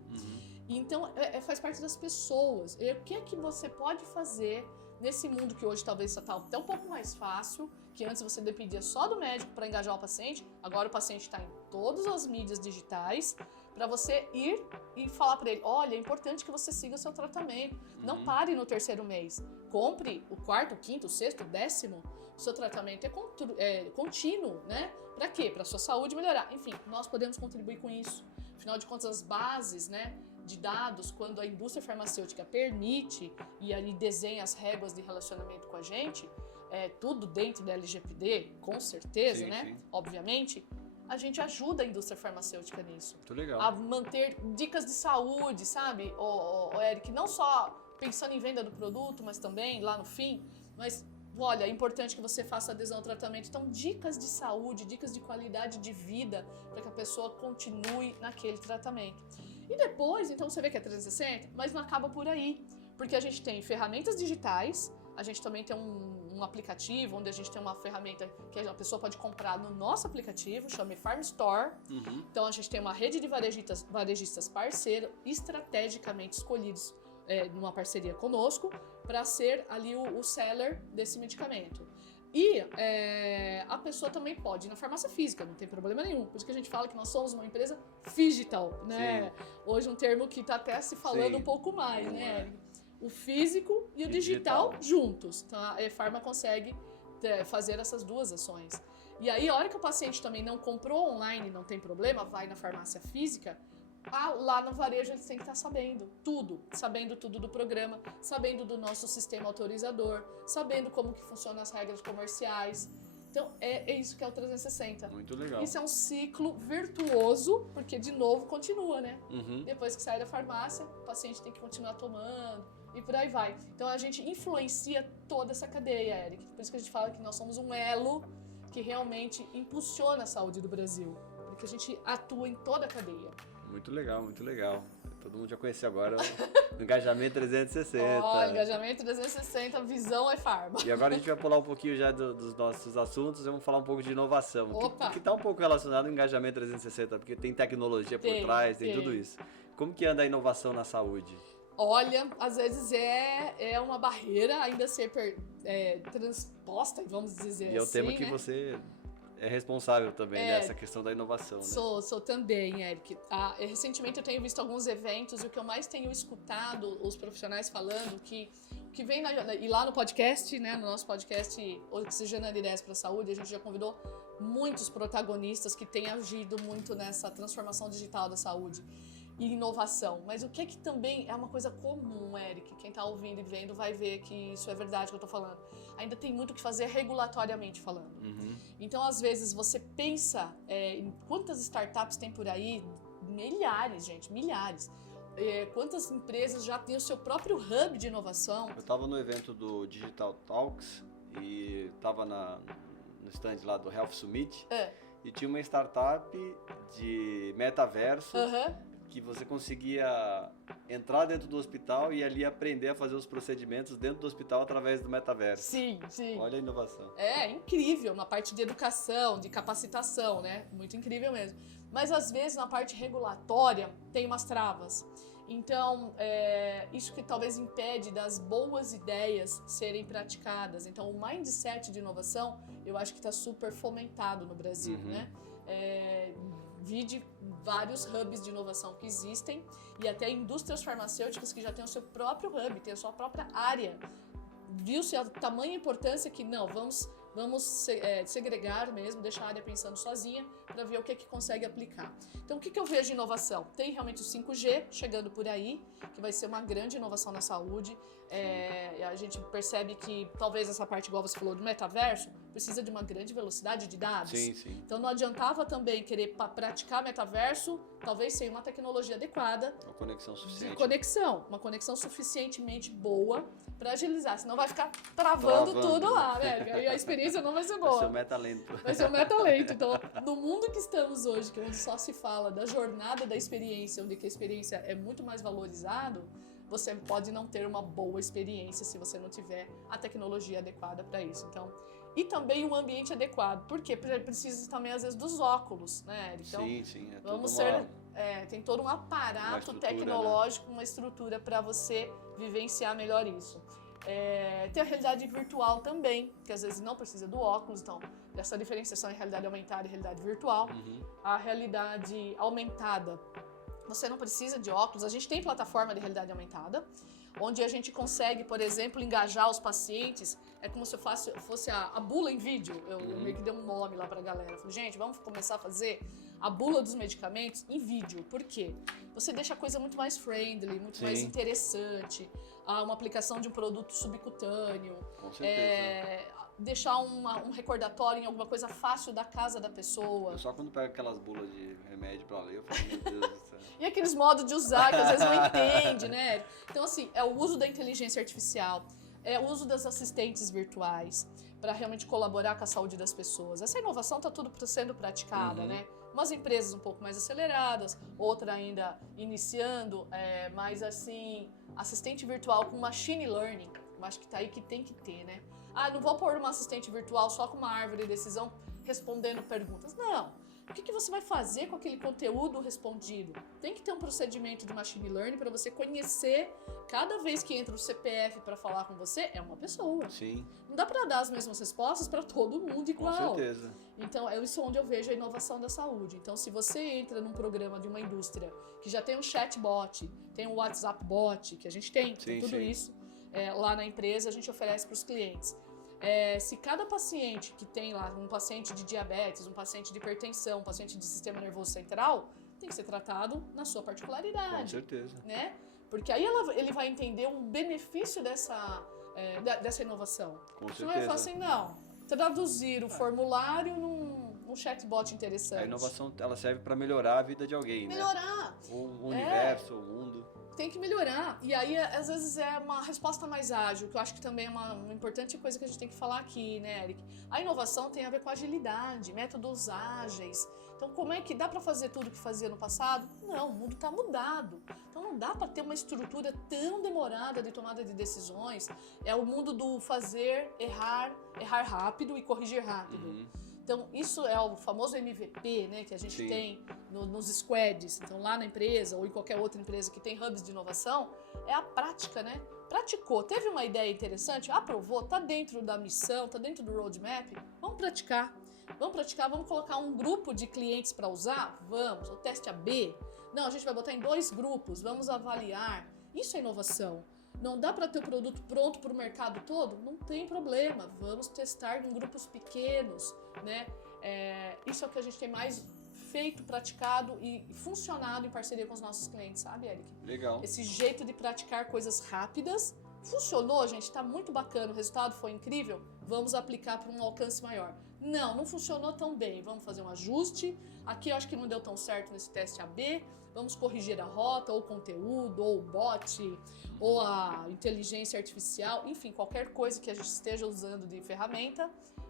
Então, faz parte das pessoas. E o que é que você pode fazer nesse mundo que hoje talvez está até um pouco mais fácil, que antes você dependia só do médico para engajar o paciente, agora o paciente está em todas as mídias digitais, para você ir e falar para ele: olha, é importante que você siga o seu tratamento, não pare no 3º mês, compre o 4º, o 5º, o 6º, o 10º, o seu tratamento é contínuo, né? Para quê? Para a sua saúde melhorar. Enfim, nós podemos contribuir com isso. Afinal de contas, as bases, né, de dados, quando a indústria farmacêutica permite e ali desenha as réguas de relacionamento com a gente, tudo dentro da LGPD, com certeza, sim, né? Sim. Obviamente, a gente ajuda a indústria farmacêutica nisso. Muito legal. A manter dicas de saúde, sabe, Eric? Não só pensando em venda do produto, mas também lá no fim. Mas, olha, é importante que você faça adesão ao tratamento. Então, dicas de saúde, dicas de qualidade de vida, para que a pessoa continue naquele tratamento. E depois, então, você vê que é 360, mas não acaba por aí. Porque a gente tem ferramentas digitais, a gente também tem um aplicativo, onde a gente tem uma ferramenta que a pessoa pode comprar no nosso aplicativo, chama Farm Store. Então a gente tem uma rede de varejistas parceiros, estrategicamente escolhidos numa parceria conosco, para ser ali o seller desse medicamento. E a pessoa também pode ir na farmácia física, não tem problema nenhum. Por isso que a gente fala que nós somos uma empresa digital, né? Sim. Hoje um termo que está até se falando um pouco mais, né? O físico e o digital juntos. Então a eFarma consegue fazer essas duas ações. E aí, a hora que o paciente também não comprou online, não tem problema, vai na farmácia física, lá no varejo eles têm que estar sabendo tudo do programa, sabendo do nosso sistema autorizador, sabendo como que funcionam as regras comerciais. Então, é isso que é o 360. Muito legal. Isso é um ciclo virtuoso, porque, de novo, continua, né? Depois que sai da farmácia, o paciente tem que continuar tomando, e por aí vai. Então, a gente influencia toda essa cadeia, Eric. Por isso que a gente fala que nós somos um elo que realmente impulsiona a saúde do Brasil, porque a gente atua em toda a cadeia. Muito legal, muito legal. Todo mundo já conheceu agora o Engajamento 360. Ó, Engajamento 360, visão é farma. E agora a gente vai pular um pouquinho já dos nossos assuntos e vamos falar um pouco de inovação. Opa! Que está um pouco relacionado ao Engajamento 360, porque tem tecnologia por trás, tem tudo isso. Como que anda a inovação na saúde? Olha, às vezes é uma barreira ainda ser transposta, vamos dizer assim. E é o tema que você é responsável também nessa questão da inovação, né? Sou também, Eric. Recentemente eu tenho visto alguns eventos e o que eu mais tenho escutado os profissionais falando que vem e lá no podcast, né, no nosso podcast Oxigenando Ideias para a Saúde, a gente já convidou muitos protagonistas que têm agido muito nessa transformação digital da saúde e inovação. Mas o que também é uma coisa comum, Eric, quem está ouvindo e vendo vai ver que isso é verdade que eu estou falando. Ainda tem muito o que fazer regulatoriamente falando. Então, às vezes, você pensa em quantas startups tem por aí, milhares, gente, milhares. Quantas empresas já têm o seu próprio hub de inovação. Eu estava no evento do Digital Talks e estava no stand lá do Health Summit e tinha uma startup de metaverso que você conseguia entrar dentro do hospital e ali aprender a fazer os procedimentos dentro do hospital através do metaverso. Sim, sim. Olha a inovação. É incrível na parte de educação, de capacitação, né? Muito incrível mesmo. Mas às vezes na parte regulatória tem umas travas. Então, isso que talvez impede das boas ideias serem praticadas. Então, o mindset de inovação, eu acho que está super fomentado no Brasil, né? Vide vários hubs de inovação que existem e até indústrias farmacêuticas que já têm o seu próprio hub, têm a sua própria área. Viu-se a tamanha importância que, não, vamos segregar mesmo, deixar a área pensando sozinha para ver o que consegue aplicar. Então, o que eu vejo de inovação? Tem realmente o 5G chegando por aí, que vai ser uma grande inovação na saúde. A gente percebe que talvez essa parte, igual você falou, do metaverso, precisa de uma grande velocidade de dados. Sim, sim. Então, não adiantava também querer praticar metaverso, talvez sem uma tecnologia adequada. Uma conexão suficiente. Uma conexão suficientemente boa para agilizar, senão vai ficar travando tudo lá, né? E a experiência não vai ser boa. Vai ser um meta-lento. Vai ser um meta-lento. Então, no mundo que estamos hoje, que é onde só se fala da jornada da experiência, onde que a experiência é muito mais valorizado, você pode não ter uma boa experiência se você não tiver a tecnologia adequada para isso. Então, e também um ambiente adequado. Por quê? Porque precisa também, às vezes, dos óculos, né? Então, sim. tem todo um aparato tecnológico, né? Uma estrutura para você vivenciar melhor isso. Tem a realidade virtual também, que às vezes não precisa do óculos, então, dessa diferenciação em realidade aumentada e realidade virtual. A realidade aumentada, você não precisa de óculos, a gente tem plataforma de realidade aumentada, onde a gente consegue, por exemplo, engajar os pacientes, é como se fosse a bula em vídeo, eu meio que dei um nome lá pra galera, eu falei, gente, vamos começar a fazer a bula dos medicamentos em vídeo, por quê? Você deixa a coisa muito mais friendly, muito mais interessante, uma aplicação de um produto subcutâneo, com certeza. Deixar um recordatório em alguma coisa fácil da casa da pessoa. Eu só quando pego aquelas bulas de remédio pra ler, eu falo, meu Deus do céu. E aqueles modos de usar que às vezes não entende, né? Então, assim, é o uso da inteligência artificial, é o uso das assistentes virtuais para realmente colaborar com a saúde das pessoas. Essa inovação está tudo sendo praticada, né? Umas empresas um pouco mais aceleradas, outra ainda iniciando, mas assim, assistente virtual com machine learning, eu acho que tá aí que tem que ter, né? Não vou pôr uma assistente virtual só com uma árvore de decisão respondendo perguntas. Não. O que você vai fazer com aquele conteúdo respondido? Tem que ter um procedimento de machine learning para você conhecer, cada vez que entra o CPF para falar com você, é uma pessoa. Sim. Não dá para dar as mesmas respostas para todo mundo igual. Com certeza. Então, é isso onde eu vejo a inovação da saúde. Então, se você entra num programa de uma indústria que já tem um chatbot, tem um WhatsApp bot, que a gente tem tudo isso, lá na empresa a gente oferece para os clientes. Se cada paciente que tem lá, um paciente de diabetes, um paciente de hipertensão, um paciente de sistema nervoso central, tem que ser tratado na sua particularidade. Com certeza. Né? Porque aí ele vai entender um benefício dessa inovação. Com certeza. Não é fácil assim, não. Traduzir o formulário num chatbot interessante. A inovação, ela serve para melhorar a vida de alguém, Melhorar. Né? O universo, o mundo. Tem que melhorar. E aí, às vezes, é uma resposta mais ágil, que eu acho que também é uma importante coisa que a gente tem que falar aqui, né, Eric? A inovação tem a ver com agilidade, métodos ágeis. Então, como é que dá para fazer tudo que fazia no passado? Não, o mundo está mudado. Então, não dá para ter uma estrutura tão demorada de tomada de decisões. É o mundo do fazer, errar rápido e corrigir rápido. Então, isso é o famoso MVP, né, que a gente tem nos squads. Então, lá na empresa ou em qualquer outra empresa que tem hubs de inovação, é a prática, né? Praticou, teve uma ideia interessante, aprovou, tá dentro da missão, tá dentro do roadmap, vamos praticar. Vamos praticar, vamos colocar um grupo de clientes para usar? Vamos. O teste AB? Não, a gente vai botar em 2 grupos, vamos avaliar. Isso é inovação. Não dá para ter o produto pronto para o mercado todo? Não tem problema, vamos testar em grupos pequenos, né? Isso é o que a gente tem mais feito, praticado e funcionado em parceria com os nossos clientes, sabe, Eric? Legal. Esse jeito de praticar coisas rápidas. Funcionou, gente, está muito bacana, o resultado foi incrível, vamos aplicar para um alcance maior. Não funcionou tão bem, vamos fazer um ajuste. Aqui eu acho que não deu tão certo nesse teste AB, vamos corrigir a rota, ou o conteúdo, ou o bot, ou a inteligência artificial, enfim, qualquer coisa que a gente esteja usando de ferramenta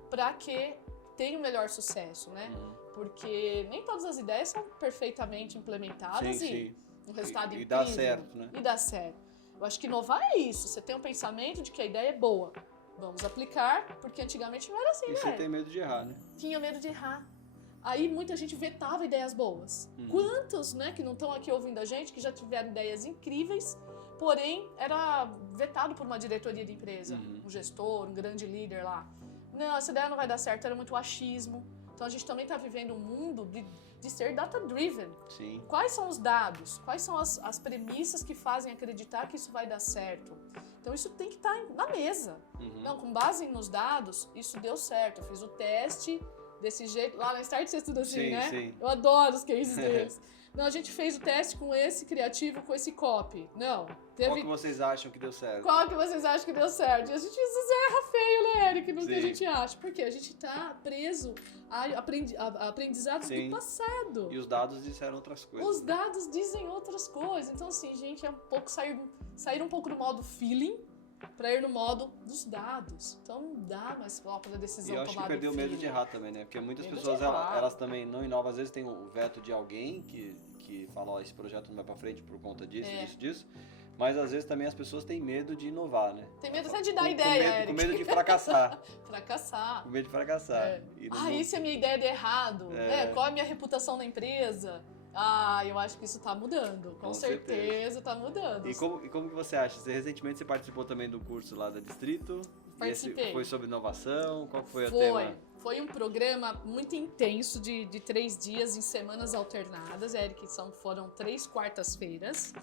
para que tenha um melhor sucesso, né? Porque nem todas as ideias são perfeitamente implementadas e o resultado incrível. E dá certo, né? E dá certo. Eu acho que inovar é isso, você tem um pensamento de que a ideia é boa. Vamos aplicar, porque antigamente não era assim, né? E você tem medo de errar, né? Tinha medo de errar. Aí muita gente vetava ideias boas. Quantos, né, que não estão aqui ouvindo a gente, que já tiveram ideias incríveis, porém era vetado por uma diretoria de empresa, um gestor, um grande líder lá. Não, essa ideia não vai dar certo, era muito achismo. Então a gente também está vivendo um mundo de ser data-driven. Sim. Quais são os dados? Quais são as premissas que fazem acreditar que isso vai dar certo? Então isso tem que estar na mesa. Não, com base nos dados, isso deu certo. Eu fiz o teste desse jeito. Lá na Start você estuda assim, né? Sim. Eu adoro os cases deles. Não, a gente fez o teste com esse criativo, com esse copy. Não. Qual que vocês acham que deu certo? Qual que vocês acham que deu certo? E a gente erra feio, né, Eric, no que a gente acha. Porque a gente tá preso a aprendizados do passado. E os dados disseram outras coisas. Os dados dizem outras coisas. Então, assim, gente, é um pouco sair um pouco do modo feeling para ir no modo dos dados. Então, não dá mais para a decisão tomada. E eu acho que perdeu o medo de errar também, né? Porque muitas pessoas, elas também não inovam. Às vezes tem o veto de alguém que fala, ó, esse projeto não vai para frente por conta disso, disso. Mas às vezes também as pessoas têm medo de inovar, né? Tem medo até de dar ideia, com medo de fracassar. Fracassar. Com medo de fracassar. E se a minha ideia der errado? Qual é a minha reputação na empresa? Eu acho que isso tá mudando. Com certeza tá mudando. E como que você acha? Recentemente você participou também do curso lá da Distrito? Participei. Esse foi sobre inovação? Qual foi o tema? Foi um programa muito intenso de 3 dias em semanas alternadas, Eric, foram 3 quartas-feiras.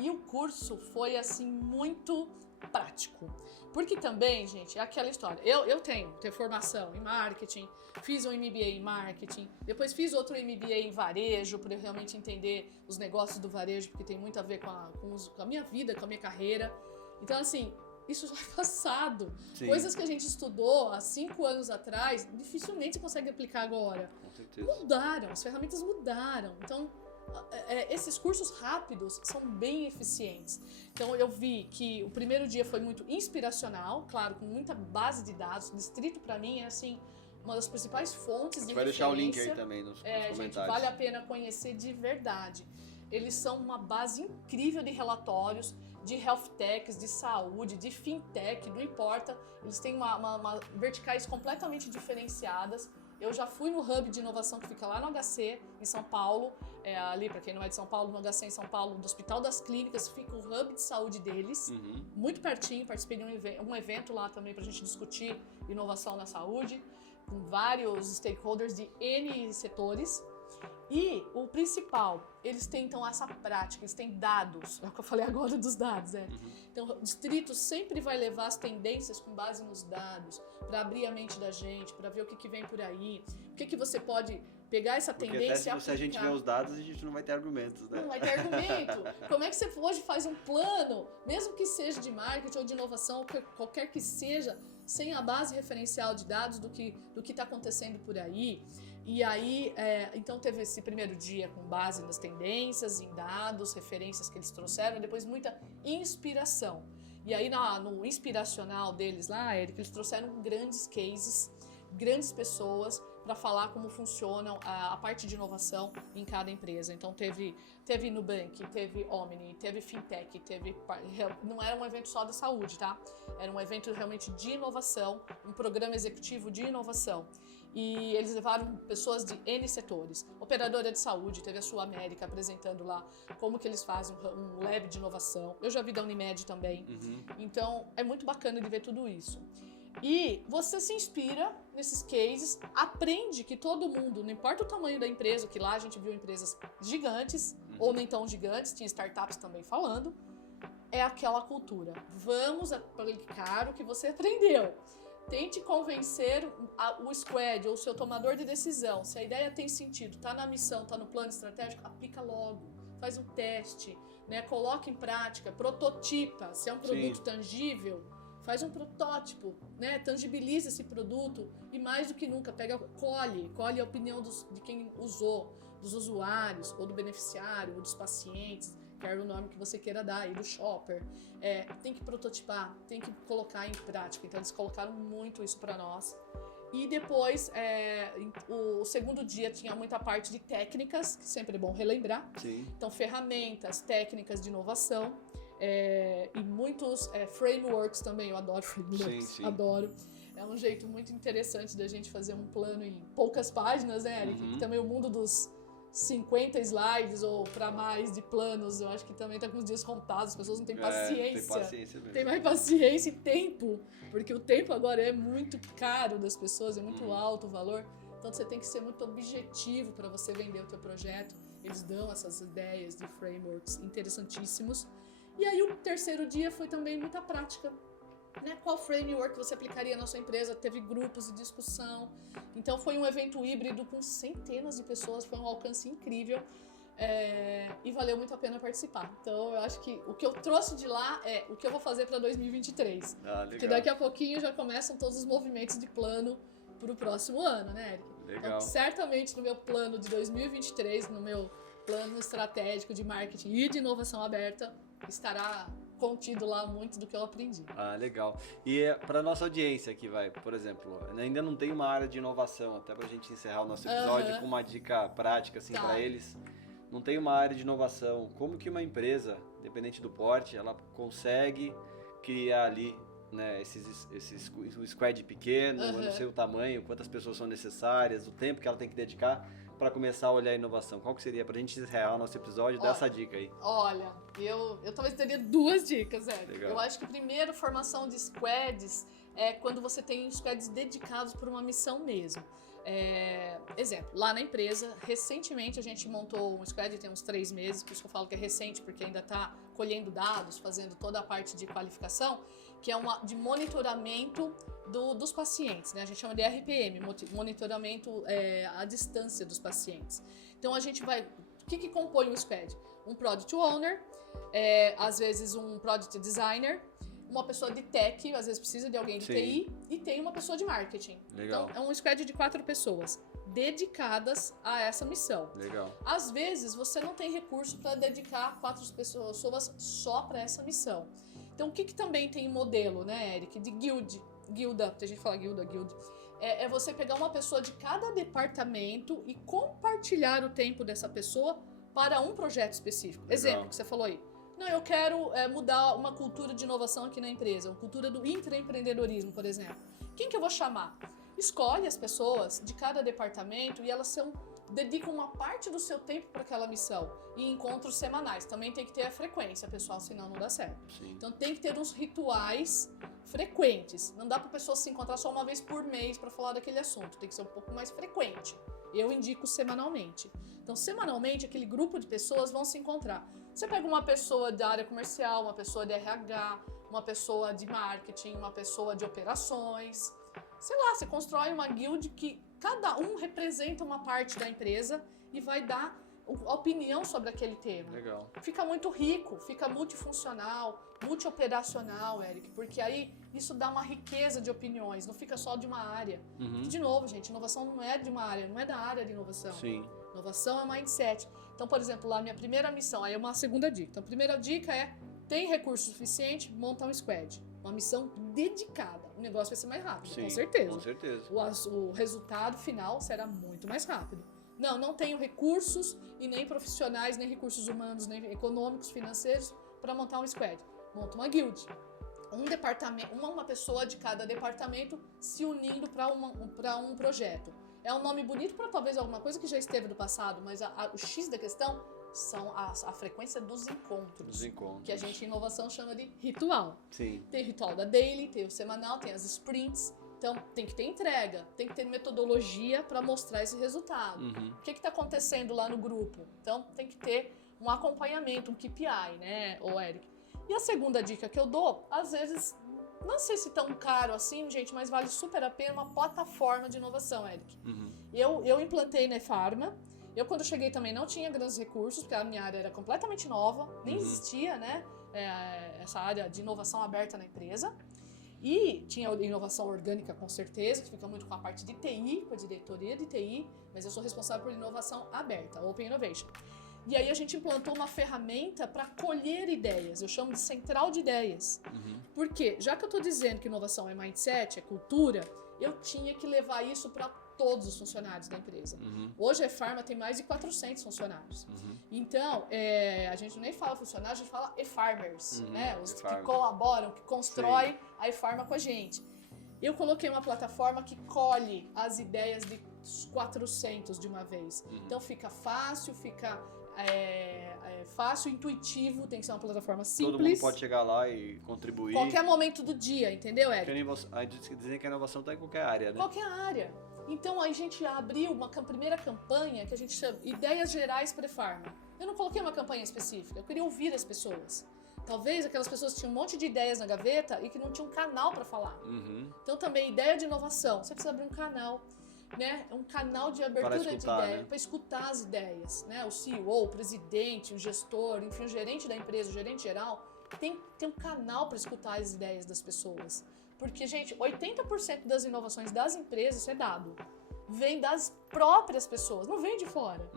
E o curso foi, assim, muito prático. Porque também, gente, é aquela história. Eu tenho formação em marketing, fiz um MBA em marketing, depois fiz outro MBA em varejo, para eu realmente entender os negócios do varejo, porque tem muito a ver com a minha vida, com a minha carreira. Então, assim, isso já é passado. Sim. Coisas que a gente estudou há 5 anos atrás, dificilmente você consegue aplicar agora. Com certeza. Mudaram, as ferramentas mudaram. Então, esses cursos rápidos são bem eficientes. Então eu vi que o primeiro dia foi muito inspiracional, claro, com muita base de dados. Distrito para mim é assim uma das principais fontes de referência. Vai deixar o link aí também nos comentários. Gente, vale a pena conhecer de verdade. Eles são uma base incrível de relatórios, de health techs, de saúde, de fintech, não importa. Eles têm uma verticais completamente diferenciadas. Eu já fui no hub de inovação que fica lá no HC, em São Paulo. Ali, para quem não é de São Paulo, no HC em São Paulo, do Hospital das Clínicas, fica o hub de saúde deles. Muito pertinho, participei de um evento lá também para a gente discutir inovação na saúde, com vários stakeholders de N setores. E o principal, eles têm então essa prática, eles têm dados, é o que eu falei agora dos dados, Então, o distrito sempre vai levar as tendências com base nos dados, para abrir a mente da gente, para ver o que vem por aí, o que você pode pegar essa tendência e aplicar. Se a gente vê os dados, a gente não vai ter argumentos, né? Não vai ter argumento. Como é que você hoje faz um plano, mesmo que seja de marketing ou de inovação, qualquer que seja, sem a base referencial de dados do que está acontecendo por aí? E aí, então teve esse primeiro dia com base nas tendências, em dados, referências que eles trouxeram, e depois muita inspiração. E aí no inspiracional deles lá, Eric, eles trouxeram grandes cases, grandes pessoas, para falar como funciona a parte de inovação em cada empresa. Então teve Nubank, teve Omni, teve Fintech, não era um evento só da saúde, tá? Era um evento realmente de inovação, um programa executivo de inovação. E eles levaram pessoas de N setores. Operadora de saúde, teve a Sul América apresentando lá como que eles fazem um lab de inovação. Eu já vi da Unimed também. Então, é muito bacana de ver tudo isso. E você se inspira nesses cases, aprende que todo mundo, não importa o tamanho da empresa, que lá a gente viu empresas gigantes, ou nem tão gigantes, tinha startups também falando, é aquela cultura. Vamos aplicar o que você aprendeu. Tente convencer o squad ou o seu tomador de decisão. Se a ideia tem sentido, está na missão, está no plano estratégico, aplica logo. Faz um teste, né? Coloca em prática, prototipa. Se é um produto tangível, faz um protótipo, né? Tangibiliza esse produto e mais do que nunca, colhe a opinião de quem usou, dos usuários, ou do beneficiário, ou dos pacientes, quer o nome que você queira dar, aí do shopper. Tem que prototipar, tem que colocar em prática. Então eles colocaram muito isso para nós. E depois, o segundo dia tinha muita parte de técnicas, que sempre é bom relembrar. Sim. Então ferramentas, técnicas de inovação. E muitos frameworks também, eu adoro frameworks, sim. Adoro. É um jeito muito interessante da gente fazer um plano em poucas páginas, né, Eric? Também o mundo dos 50 slides ou para mais de planos, eu acho que também tá com os dias contados, as pessoas não têm paciência. Tem paciência mesmo. Tem mais paciência e tempo, porque o tempo agora é muito caro das pessoas, é muito alto o valor. Então você tem que ser muito objetivo para você vender o teu projeto. Eles dão essas ideias de frameworks interessantíssimos. E aí o terceiro dia foi também muita prática. Né? Qual framework você aplicaria na sua empresa? Teve grupos de discussão. Então foi um evento híbrido com centenas de pessoas, foi um alcance incrível e valeu muito a pena participar. Então eu acho que o que eu trouxe de lá é o que eu vou fazer para 2023. Porque daqui a pouquinho já começam todos os movimentos de plano para o próximo ano, né, Eric? Legal. Então, certamente no meu plano de 2023, no meu plano estratégico de marketing e de inovação aberta, estará contido lá muito do que eu aprendi. Legal. E para nossa audiência aqui, por exemplo, ainda não tem uma área de inovação, até pra gente encerrar o nosso episódio com uma dica prática assim para eles. Não tem uma área de inovação. Como que uma empresa, independente do porte, ela consegue criar ali, né, o squad pequeno, eu não sei o tamanho, quantas pessoas são necessárias, o tempo que ela tem que dedicar para começar a olhar a inovação? Qual que seria pra gente encerrar o nosso episódio dessa dica aí? Olha, eu talvez teria 2 dicas, Legal. Eu acho que primeiro, formação de squads é quando você tem squads dedicados por uma missão mesmo. Exemplo, lá na empresa, recentemente a gente montou um squad, tem uns 3 meses, por isso que eu falo que é recente, porque ainda está colhendo dados, fazendo toda a parte de qualificação, que é de monitoramento dos pacientes, né? A gente chama de RPM, monitoramento à distância dos pacientes. Então a gente vai... O que compõe um squad? Um Product Owner, às vezes um Product Designer, uma pessoa de tech, às vezes precisa de alguém de TI, e tem uma pessoa de marketing. Legal. Então é um squad de 4 pessoas dedicadas a essa missão. Legal. Às vezes você não tem recurso para dedicar 4 pessoas só para essa missão. Então o que também tem modelo, né, Eric? De guilda, tem gente que fala guild. É você pegar uma pessoa de cada departamento e compartilhar o tempo dessa pessoa para um projeto específico. Legal. Exemplo que você falou aí. Não, eu quero mudar uma cultura de inovação aqui na empresa, uma cultura do intraempreendedorismo, por exemplo. Quem que eu vou chamar? Escolhe as pessoas de cada departamento e elas dedicam uma parte do seu tempo para aquela missão. E encontros semanais. Também tem que ter a frequência, pessoal, senão não dá certo. Sim. Então tem que ter uns rituais frequentes. Não dá para a pessoa se encontrar só uma vez por mês para falar daquele assunto. Tem que ser um pouco mais frequente. Eu indico semanalmente. Então, semanalmente, aquele grupo de pessoas vão se encontrar. Você pega uma pessoa da área comercial, uma pessoa de RH, uma pessoa de marketing, uma pessoa de operações. Sei lá, você constrói uma guild que cada um representa uma parte da empresa e vai dar a opinião sobre aquele tema. Legal. Fica muito rico, fica multifuncional, multioperacional, Eric, porque aí isso dá uma riqueza de opiniões, não fica só de uma área. De novo, gente, inovação não é de uma área, não é da área de inovação. Sim. Inovação é mindset. Então, por exemplo, lá minha primeira missão, aí é uma segunda dica. Então, a primeira dica é, tem recurso suficiente, monta um squad. Uma missão dedicada, um negócio vai ser mais rápido, Sim, com certeza. Com certeza. O resultado final será muito mais rápido. Não tenho recursos e nem profissionais, nem recursos humanos, nem econômicos, financeiros para montar um squad. Monta uma guild. Um departamento, uma pessoa de cada departamento se unindo para um projeto. É um nome bonito para talvez alguma coisa que já esteve no passado, mas o X da questão são a frequência dos encontros. Que a gente em inovação chama de ritual. Sim. Tem o ritual da daily, tem o semanal, tem as sprints. Então, tem que ter entrega, tem que ter metodologia para mostrar esse resultado. O que está acontecendo lá no grupo? Então, tem que ter um acompanhamento, um KPI, né, ô Eric? E a segunda dica que eu dou, às vezes, não sei se tão caro assim, gente, mas vale super a pena uma plataforma de inovação, Eric. Eu implantei na Farma. Eu, quando cheguei também, não tinha grandes recursos, porque a minha área era completamente nova, nem existia, né, essa área de inovação aberta na empresa. E tinha inovação orgânica, com certeza, que fica muito com a parte de TI, com a diretoria de TI, mas eu sou responsável por inovação aberta, Open Innovation. E aí a gente implantou uma ferramenta para colher ideias, eu chamo de central de ideias. Porque, já que eu estou dizendo que inovação é mindset, é cultura, eu tinha que levar isso para todos os funcionários da empresa. Hoje a Farma tem mais de 400 funcionários. Então, a gente nem fala funcionários, a gente fala e-farmers, né? Os que colaboram, que constroem a e-farma com a gente. Eu coloquei uma plataforma que colhe as ideias de 400 de uma vez. Então fica fácil, fácil, intuitivo, tem que ser uma plataforma simples. Todo mundo pode chegar lá e contribuir. Qualquer momento do dia, entendeu, Eric? Dizem que a inovação está em qualquer área, né? Qualquer área. Então, a gente abriu uma primeira campanha que a gente chama Ideias Gerais Pré-Farma. Eu não coloquei uma campanha específica, eu queria ouvir as pessoas. Talvez aquelas pessoas tinham um monte de ideias na gaveta e que não tinham um canal para falar. Então, também, ideia de inovação. Você precisa abrir um canal, né? Um canal de abertura de ideia, né? Para escutar as ideias. Né? O CEO, o presidente, o gestor, enfim, o gerente da empresa, o gerente geral, tem que ter um canal para escutar as ideias das pessoas. Porque, gente, 80% das inovações das empresas, isso é dado, vem das próprias pessoas, não vem de fora,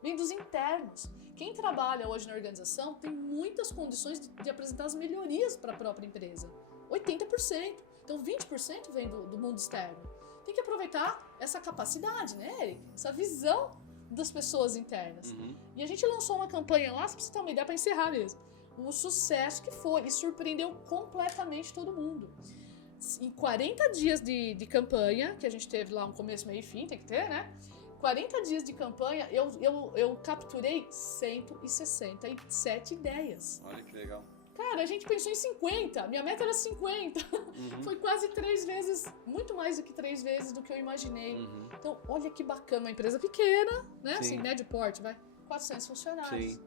vem dos internos. Quem trabalha hoje na organização tem muitas condições de apresentar as melhorias para a própria empresa. 80%. Então, 20% vem do mundo externo. Tem que aproveitar essa capacidade, né, Eric? Essa visão das pessoas internas. E a gente lançou uma campanha lá, se você ter uma ideia, para encerrar mesmo. O sucesso que foi e surpreendeu completamente todo mundo. Em 40 dias de campanha, que a gente teve lá um começo, meio e fim, tem que ter, né? 40 dias de campanha, eu capturei 167 ideias. Olha que legal. Cara, a gente pensou em 50, minha meta era 50. Foi quase 3 vezes, muito mais do que 3 vezes do que eu imaginei. Então, olha que bacana, uma empresa pequena, né? Assim, médio porte, vai, 400 funcionários. Sim.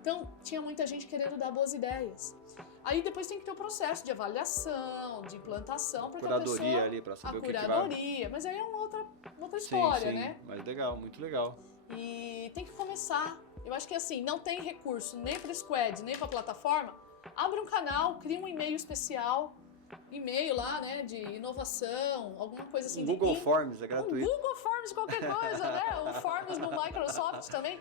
Então, tinha muita gente querendo dar boas ideias. Aí depois tem que ter o processo de avaliação, de implantação, porque curadoria a pessoa... ali para saber o que curadoria, mas aí é uma outra história, sim, né? Mas legal, muito legal. E tem que começar. Eu acho que assim, não tem recurso nem para squad, nem para plataforma, abre um canal, cria um e-mail especial, e-mail lá, né, de inovação, alguma coisa assim. Google Forms é gratuito. Google Forms, qualquer coisa, né? O Forms no Microsoft também.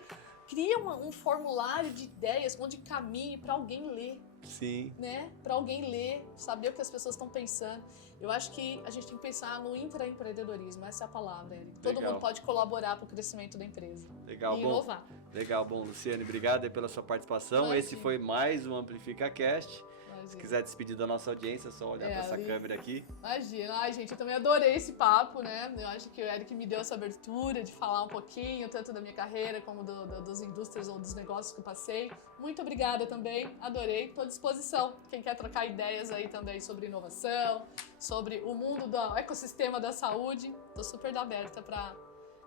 Cria um formulário de ideias onde caminhe para alguém ler. Sim. Né? Para alguém ler, saber o que as pessoas estão pensando. Eu acho que a gente tem que pensar no intraempreendedorismo, essa é a palavra, Eric. Todo mundo pode colaborar para o crescimento da empresa. Legal, e inovar. Legal, bom, Luciane, obrigado aí pela sua participação. Imagina. Esse foi mais um AmplificaCast. Se quiser despedir da nossa audiência, é só olhar para essa câmera aqui. Imagina. Ai, gente, eu também adorei esse papo, né? Eu acho que o Eric me deu essa abertura de falar um pouquinho, tanto da minha carreira como das indústrias ou dos negócios que eu passei. Muito obrigada também, adorei. Estou à disposição. Quem quer trocar ideias aí também sobre inovação, sobre o mundo do ecossistema da saúde, estou super aberta para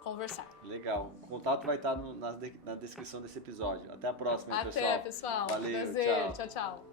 conversar. Legal. O contato vai estar na descrição desse episódio. Até a próxima, pessoal. Até, pessoal. Valeu, Prazer. Tchau, tchau.